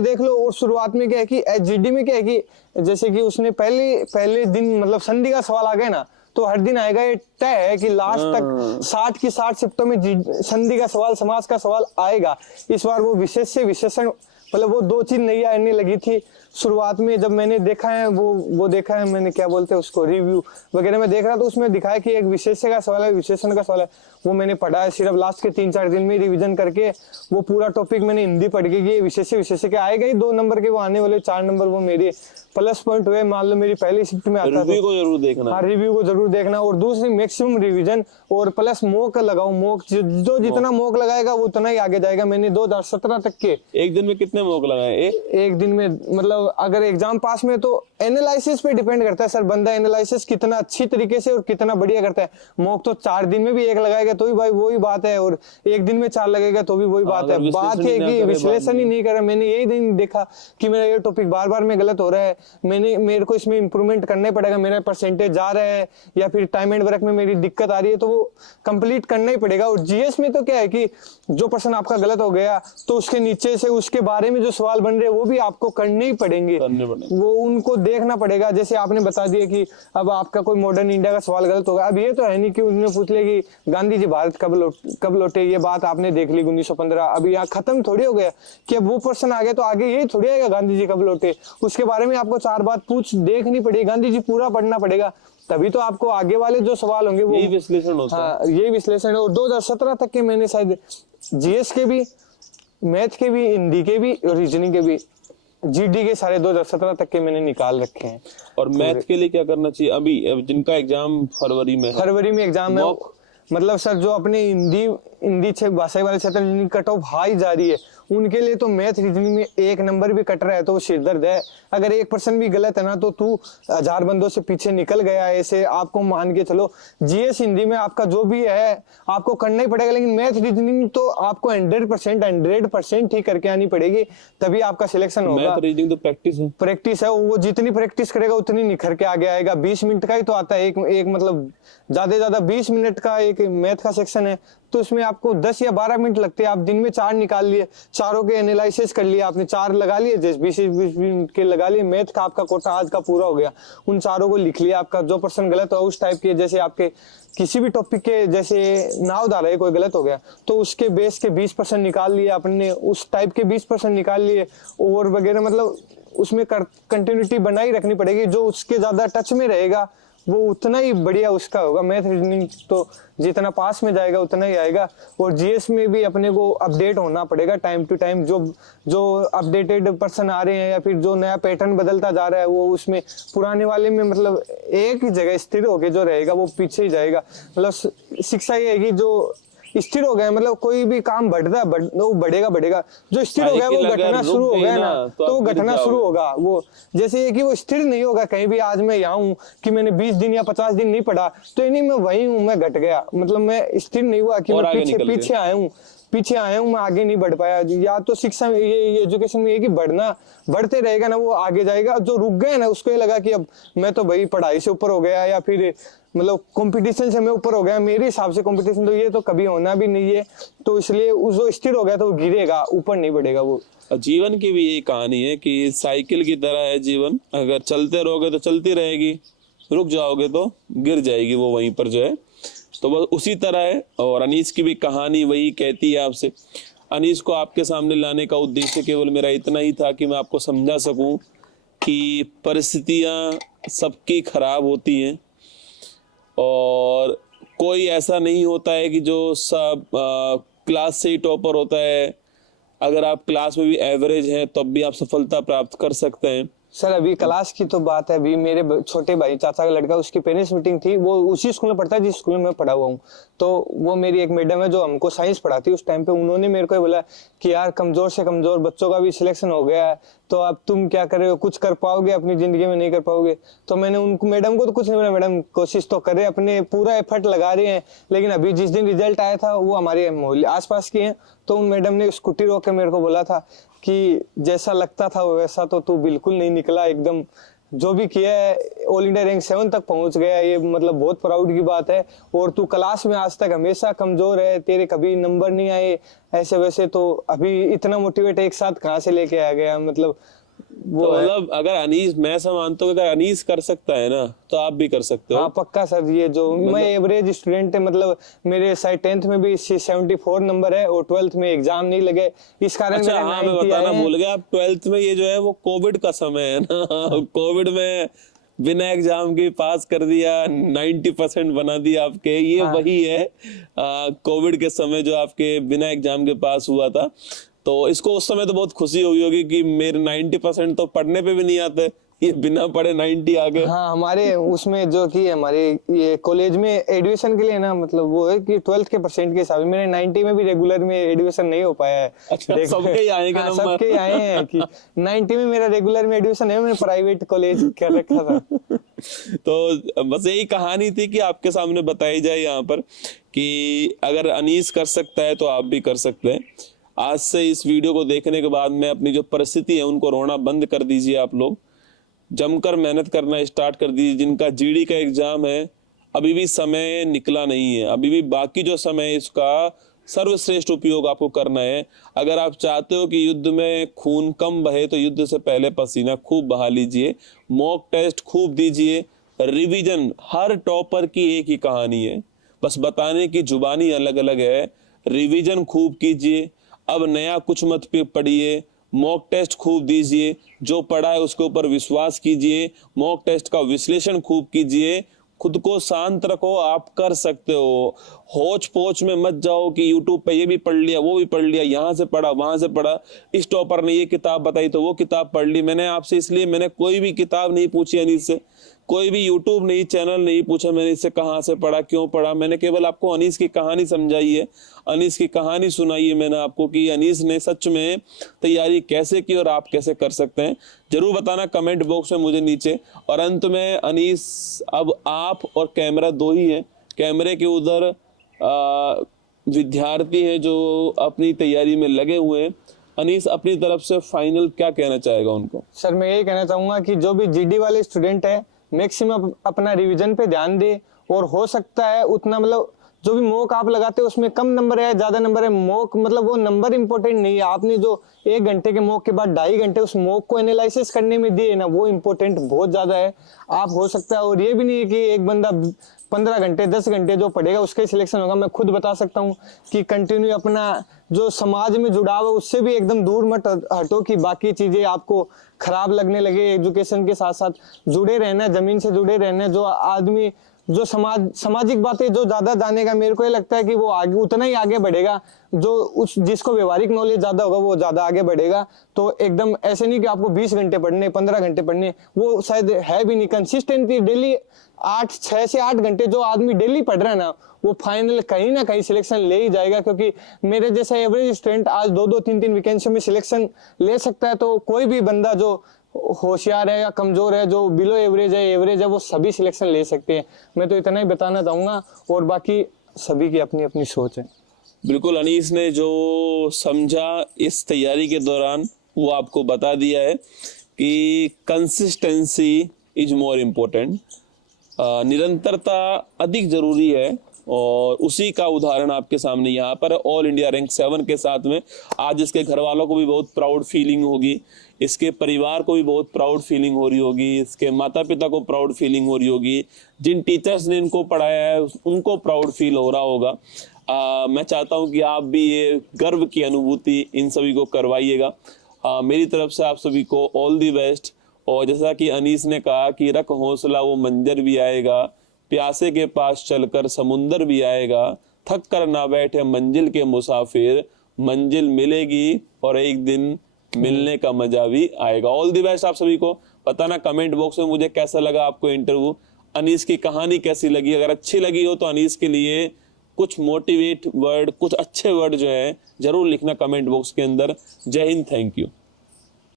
देख लो। और शुरुआत में क्या है कि SGD में क्या है कि जैसे कि उसने पहले दिन मतलब संधि का सवाल आ गया ना, तो हर दिन आएगा। ये तय है कि लास्ट तक 60 की 60 शिफ्टों में संधि का सवाल, समास का सवाल आएगा। इस बार वो विशेष से विशेषण मतलब वो 2 चीज नई आने लगी थी शुरुआत में। जब मैंने देखा है वो देखा है मैंने, क्या बोलते हैं उसको, रिव्यू वगैरह में देख रहा, तो उसमें दिखाया कि एक विशेष्य का सवाल है, विशेषण का सवाल है। वो मैंने पढ़ा है सिर्फ लास्ट के 3-4 दिन में रिवीजन करके। वो पूरा टॉपिक मैंने हिंदी पढ़ के कि विशेष्य के आएगा ही 2 नंबर के, वो आने वाले 4 नंबर वो मेरे प्लस पॉइंट हुए। मान लो मेरी पहली शिफ्ट में आता है, रिव्यू को जरूर देखना। हाँ, रिव्यू को जरूर देखना। और दूसरी मैक्सिमम रिवीजन और प्लस मॉक लगाओ। मॉक जो जितना मॉक लगाएगा वो उतना ही आगे जाएगा। मैंने 2017 तक के एक दिन में कितने मॉक लगाए? एक दिन में मतलब अगर एग्जाम पास में तो एनालिसिस पे डिपेंड करता है सर, बंदा एनालिसिस कितना अच्छी तरीके से और कितना बढ़िया करता है। मॉक तो 4 दिन में भी 1 लगाएगा तो भी भाई वही बात है, और 1 दिन में 4 लगेगा तो भी वही बात है। बात है कि विश्लेषण ही नहीं कर रहा। मैंने यही दिन देखा कि मेरा ये टॉपिक बार बार में गलत हो रहा है, मेरे को इसमें इंप्रूवमेंट करना ही पड़ेगा। मेरा परसेंटेज जा रहा है या फिर टाइम एंड वर्क में मेरी दिक्कत आ रही है, तो वो कंप्लीट करना ही पड़ेगा। और GS में तो क्या है कि जो पर्सन आपका गलत हो गया तो उसके नीचे से उसके बारे में जो सवाल बन रहे हैं वो भी आपको करने ही पड़ेंगे, वो उनको देखना पड़ेगा। जैसे आपने बता दिया कि अब आपका कोई मॉडर्न इंडिया का सवाल गलत होगा, अब ये तो है नहीं कि उन्होंने पूछ लिया कि गांधी जी भारत कब लौटे, ये बात आपने देख ली 1915, अभी यहाँ खत्म थोड़ी हो गया कि अब वो पर्सन आ गया तो आगे यही थोड़ी आएगा गांधी जी कब लौटे। उसके बारे में आपको 4 बात देखनी पड़ेगी, गांधी जी पूरा पढ़ना पड़ेगा, तभी तो आपको आगे वाले जो सवाल होंगे वो यही विश्लेषण होता है। हाँ, यही विश्लेषण। और 2017 तक के मैंने शायद GS के भी, मैथ के भी, हिंदी के भी, रीजनिंग के भी, GD के सारे 2017 तक के मैंने निकाल रखे हैं। और मैथ के लिए क्या करना चाहिए? अभी जिनका एग्जाम फरवरी में एग्जाम है, मतलब सर जो अपने हिंदी भाषा वाले क्षेत्र जिनकी कट ऑफ हाई जा रही है उनके लिए तो मैथ रीजनिंग में 1 नंबर भी कट रहा है तो वो सिरदर्द है। अगर 1% भी गलत है ना तो तू 1000 बंदों से पीछे निकल गया है, ऐसे आपको मान के चलो। GS हिंदी में आपका जो भी है आपको करना ही पड़ेगा, लेकिन मैथ रीजनिंग तो आपको 100% ही करके आनी पड़ेगी, तभी आपका सिलेक्शन होगा। मैथ रीजनिंग तो प्रैक्टिस है, वो जितनी प्रैक्टिस करेगा उतनी निखर के आगे आएगा। 20 मिनट का ही तो आता है एक मतलब ज्यादा 20 मिनट का एक मैथ का सेक्शन है, तो उसमें आपको 10 या 12 मिनट लगते हैं। आप दिन में 4 निकाल लिए, चारों के एनालिसिस कर लिया आपने, 4 लगा लिए, जैसे 20 मिनट के लगा लिए, मैथ का आपका कोटा आज का पूरा हो गया। उन चारों को लिख लिया, आपका जो पर्सन गलत हो उस टाइप के, जैसे आपके किसी भी टॉपिक के जैसे नाव धारा है कोई गलत हो गया तो उसके बेस के 20% निकाल लिए आपने, उस टाइप के 20% निकाल लिए और वगैरह। मतलब उसमें कंटिन्यूटी बनाई रखनी पड़ेगी, जो उसके ज्यादा टच में रहेगा वो उतना ही बढ़िया उसका होगा। मैथ रीजनिंग तो जितना पास में जाएगा उतना ही आएगा। और GS में भी अपने को अपडेट होना पड़ेगा टाइम टू टाइम, जो अपडेटेड पर्सन आ रहे हैं या फिर जो नया पैटर्न बदलता जा रहा है वो उसमें पुराने वाले में मतलब एक ही जगह स्थिर होके जो रहेगा वो पीछे ही जाएगा। मतलब शिक्षा ये है कि जो स्थिर हो गया मतलब कोई भी काम वो बढ़ेगा, जो स्थिर हो गया वो घटना शुरू हो गया ना तो वो घटना शुरू होगा। वो जैसे ये कि वो स्थिर नहीं होगा कहीं भी। आज मैं यहाँ हूँ कि मैंने 20 दिन या 50 दिन नहीं पढ़ा तो नहीं मैं वही हूँ, मैं घट गया, मतलब मैं स्थिर नहीं हुआ कि मैं पीछे आया हूँ, मैं आगे नहीं बढ़ पाया। या तो शिक्षा में ये एजुकेशन में ये कि बढ़ते रहेगा ना वो आगे जाएगा। जो रुक गए ना उसको ये लगा कि अब मैं तो भाई पढ़ाई से ऊपर हो गया या फिर मतलब कंपटीशन से मैं ऊपर हो गया, मेरे हिसाब से कंपटीशन तो ये तो कभी होना भी नहीं है, तो इसलिए जो स्थिर हो गया तो वो गिरेगा, ऊपर नहीं बढ़ेगा। वो जीवन की भी यही कहानी है कि साइकिल की तरह है जीवन, अगर चलते रहोगे तो चलती रहेगी, रुक जाओगे तो गिर जाएगी वो वहीं पर जो है। तो बस उसी तरह है। और अनीस की भी कहानी वही कहती है आपसे। अनीस को आपके सामने लाने का उद्देश्य केवल मेरा इतना ही था कि मैं आपको समझा सकूं कि परिस्थितियां सबकी खराब होती हैं और कोई ऐसा नहीं होता है कि जो सब क्लास से ही टॉपर होता है। अगर आप क्लास में भी एवरेज हैं तब भी आप सफलता प्राप्त कर सकते हैं। सर अभी क्लास की तो बात है, अभी मेरे छोटे भाई चाचा का लड़का, उसकी पेरेंट्स मीटिंग थी, वो उसी स्कूल में पढ़ता है जिस स्कूल में मैं पढ़ा हुआ हूँ। तो वो मेरी एक मैडम है जो हमको साइंस पढ़ाती है, उस टाइम पे उन्होंने मेरे को बोला कि यार कमजोर से कमजोर बच्चों का भी सिलेक्शन हो गया है, तो अब तुम क्या कर रहे हो, कुछ कर पाओगे अपनी जिंदगी में, नहीं कर पाओगे। तो मैंने उनको, मैडम को तो कुछ नहीं बोला, मैडम कोशिश तो कर रहे हैं, अपने पूरा एफर्ट लगा रहे हैं, लेकिन अभी जिस दिन रिजल्ट आया था वो हमारे मोहल्ले आसपास की हैं, तो उन मैडम ने स्कूटी रोक के मेरे को बोला था कि जैसा लगता था वैसा तो तू बिल्कुल नहीं निकला, एकदम जो भी किया है ऑल इंडिया रैंक 7 तक पहुंच गया, ये मतलब बहुत प्राउड की बात है। और तू क्लास में आज तक हमेशा कमजोर है, तेरे कभी नंबर नहीं आए ऐसे वैसे, तो अभी इतना मोटिवेट एक साथ कहाँ से लेके आ गया, मतलब वो तो मतलब अगर अनीस, मैं ऐसा मानता हूँ अगर अनीस कर सकता है ना तो आप भी कर सकते हो। हाँ पक्का सर, ये जो मैं एवरेज स्टूडेंट है, मतलब मेरे शायद 10th में भी 74 नंबर है और 12th में एग्जाम नहीं लगे, इस कारण अच्छा, मेरे हाँ मैं 90 बताना आए हैं। भूल गया, आप 12th में ये जो है वो कोविड का समय है ना कोविड में बिना एग्जाम के पास कर दिया, 90% बना दिया आपके, ये वही है कोविड के समय जो आपके बिना एग्जाम के पास हुआ था। तो इसको उस समय तो बहुत खुशी हुई होगी कि मेरे 90% तो पढ़ने पे भी नहीं आते, ये बिना पढ़े 90 आ गए। हाँ हमारे उसमें जो कि हमारे ये कॉलेज में एडमिशन के लिए ना, मतलब वो है कि 12th के परसेंट के हिसाब से मेरे 90 में भी रेगुलर में एडमिशन नहीं हो पाया है। अच्छा, सबके ही आएंगे हाँ, नंबर। सबके ही आए हैं कि 90 में मेरा रेगुलर में एडमिशन है, मैंने प्राइवेट कॉलेज कर रखा था। तो बस यही कहानी थी कि आपके सामने बताई जाए यहाँ पर कि अगर अनीस कर सकता है तो आप भी कर सकते हैं। आज से इस वीडियो को देखने के बाद में अपनी जो परिस्थिति है उनको रोना बंद कर दीजिए। आप लोग जमकर मेहनत करना स्टार्ट कर दीजिए। जिनका जीडी का एग्जाम है, अभी भी समय निकला नहीं है, अभी भी बाकी जो समय है इसका सर्वश्रेष्ठ उपयोग आपको करना है। अगर आप चाहते हो कि युद्ध में खून कम बहे तो युद्ध से पहले पसीना खूब बहा लीजिए, मॉक टेस्ट खूब दीजिए, रिवीजन, हर टॉपर की एक ही कहानी है, बस बताने की जुबानी अलग अलग है। रिवीजन खूब कीजिए, अब नया कुछ मत पढ़िए, मॉक टेस्ट खूब दीजिए, जो पढ़ा है उसके ऊपर विश्वास कीजिए, मॉक टेस्ट का विश्लेषण खूब कीजिए, खुद को शांत रखो, आप कर सकते हो। होच पोच में मत जाओ कि यूट्यूब पे ये भी पढ़ लिया वो भी पढ़ लिया, यहाँ से पढ़ा वहां से पढ़ा, इस टॉपर ने ये किताब बताई तो वो किताब पढ़ ली। मैंने आपसे इसलिए मैंने कोई भी किताब नहीं पूछी अनीस से, कोई भी यूट्यूब नहीं, चैनल नहीं पूछा मैंने इससे कहाँ से पढ़ा, क्यों पढ़ा। मैंने केवल आपको अनीस की कहानी समझाई है, अनीस की कहानी सुनाई है मैंने आपको कि अनीस ने सच में तैयारी कैसे की और आप कैसे कर सकते हैं। जरूर बताना कमेंट बॉक्स में मुझे नीचे। और अंत में अनीस, अब आप और कैमरा दो ही है, कैमरे के उधर विद्यार्थी है जो अपनी तैयारी में लगे हुए हैं। अनीस अपनी तरफ से फाइनल क्या कहना चाहेगा उनको? सर मैं यही कहना चाहूंगा कि जो भी जीडी वाले स्टूडेंट है मैक्सिमम अपना रिवीजन पे ध्यान दे, और हो सकता है उतना, मतलब जो भी मॉक आप लगाते हो उसमें कम नंबर है ज्यादा नंबर है, मॉक मतलब वो नंबर इंपॉर्टेंट नहीं है, आपने जो 1 घंटे के मॉक के बाद 2.5 घंटे उस मॉक को एनालिसिस करने में दिए ना, वो इंपॉर्टेंट बहुत ज्यादा है। आप हो सकता है, और ये भी नहीं है कि एक बंदा 15 घंटे 10 घंटे जो पढ़ेगा उसका ही सिलेक्शन होगा। मैं खुद बता सकता हूँ कि कंटिन्यू अपना जो समाज में जुड़ाव है उससे भी एकदम दूर मत हटो कि बाकी चीजें आपको खराब लगने लगे। एजुकेशन के साथ साथ जुड़े रहना, जमीन से जुड़े रहना। जो आदमी जो सामाजिक बातें जो ज्यादा जानेगा, मेरे को ये लगता है कि वो आगे उतना ही आगे बढ़ेगा, जो उस जिसको व्यवहारिक नॉलेज ज्यादा होगा वो ज्यादा आगे बढ़ेगा। तो एकदम ऐसे नहीं कि आपको 20 घंटे पढ़ने 15 घंटे पढ़ने, वो शायद है भी नहीं। कंसिस्टेंटली डेली 6 से 8 घंटे जो आदमी डेली पढ़ रहा है ना, वो फाइनल कहीं ना कहीं सिलेक्शन ले ही जाएगा। क्योंकि मेरे जैसा एवरेज स्टूडेंट आज 2-2 3-3 वैकेंसी में सिलेक्शन ले सकता है, तो कोई भी बंदा जो होशियार है या कमजोर है, जो बिलो एवरेज है, वो सभी सिलेक्शन ले सकते हैं। मैं तो इतना ही बताना चाहूंगा, और बाकी सभी की अपनी अपनी सोच है। बिल्कुल, अनीस ने जो समझा इस तैयारी के दौरान वो आपको बता दिया है कि कंसिस्टेंसी इज मोर इम्पोर्टेंट, निरंतरता अधिक जरूरी है। और उसी का उदाहरण आपके सामने यहाँ पर ऑल इंडिया रैंक 7 के साथ में आज इसके घर वालों को भी बहुत प्राउड फीलिंग होगी, इसके परिवार को भी बहुत प्राउड फीलिंग हो रही होगी, इसके माता पिता को प्राउड फीलिंग हो रही होगी, जिन टीचर्स ने इनको पढ़ाया है उनको प्राउड फील हो रहा होगा। मैं चाहता हूँ कि आप भी ये गर्व की अनुभूति इन सभी को करवाइएगा। मेरी तरफ से आप सभी को ऑल दी बेस्ट। और जैसा कि अनीस ने कहा कि रख हौसला वो मंजर भी आएगा, प्यासे के पास चलकर समुंदर भी आएगा, थक कर ना बैठे मंजिल के मुसाफिर, मंजिल मिलेगी और एक दिन मिलने का मजा भी आएगा। ऑल द बेस्ट आप सभी को। बताना कमेंट बॉक्स में मुझे कैसा लगा आपको इंटरव्यू, अनीस की कहानी कैसी लगी। अगर अच्छी लगी हो तो अनीस के लिए कुछ मोटिवेट वर्ड, कुछ अच्छे वर्ड जो है जरूर लिखना कमेंट बॉक्स के अंदर। जय हिंद, थैंक यू।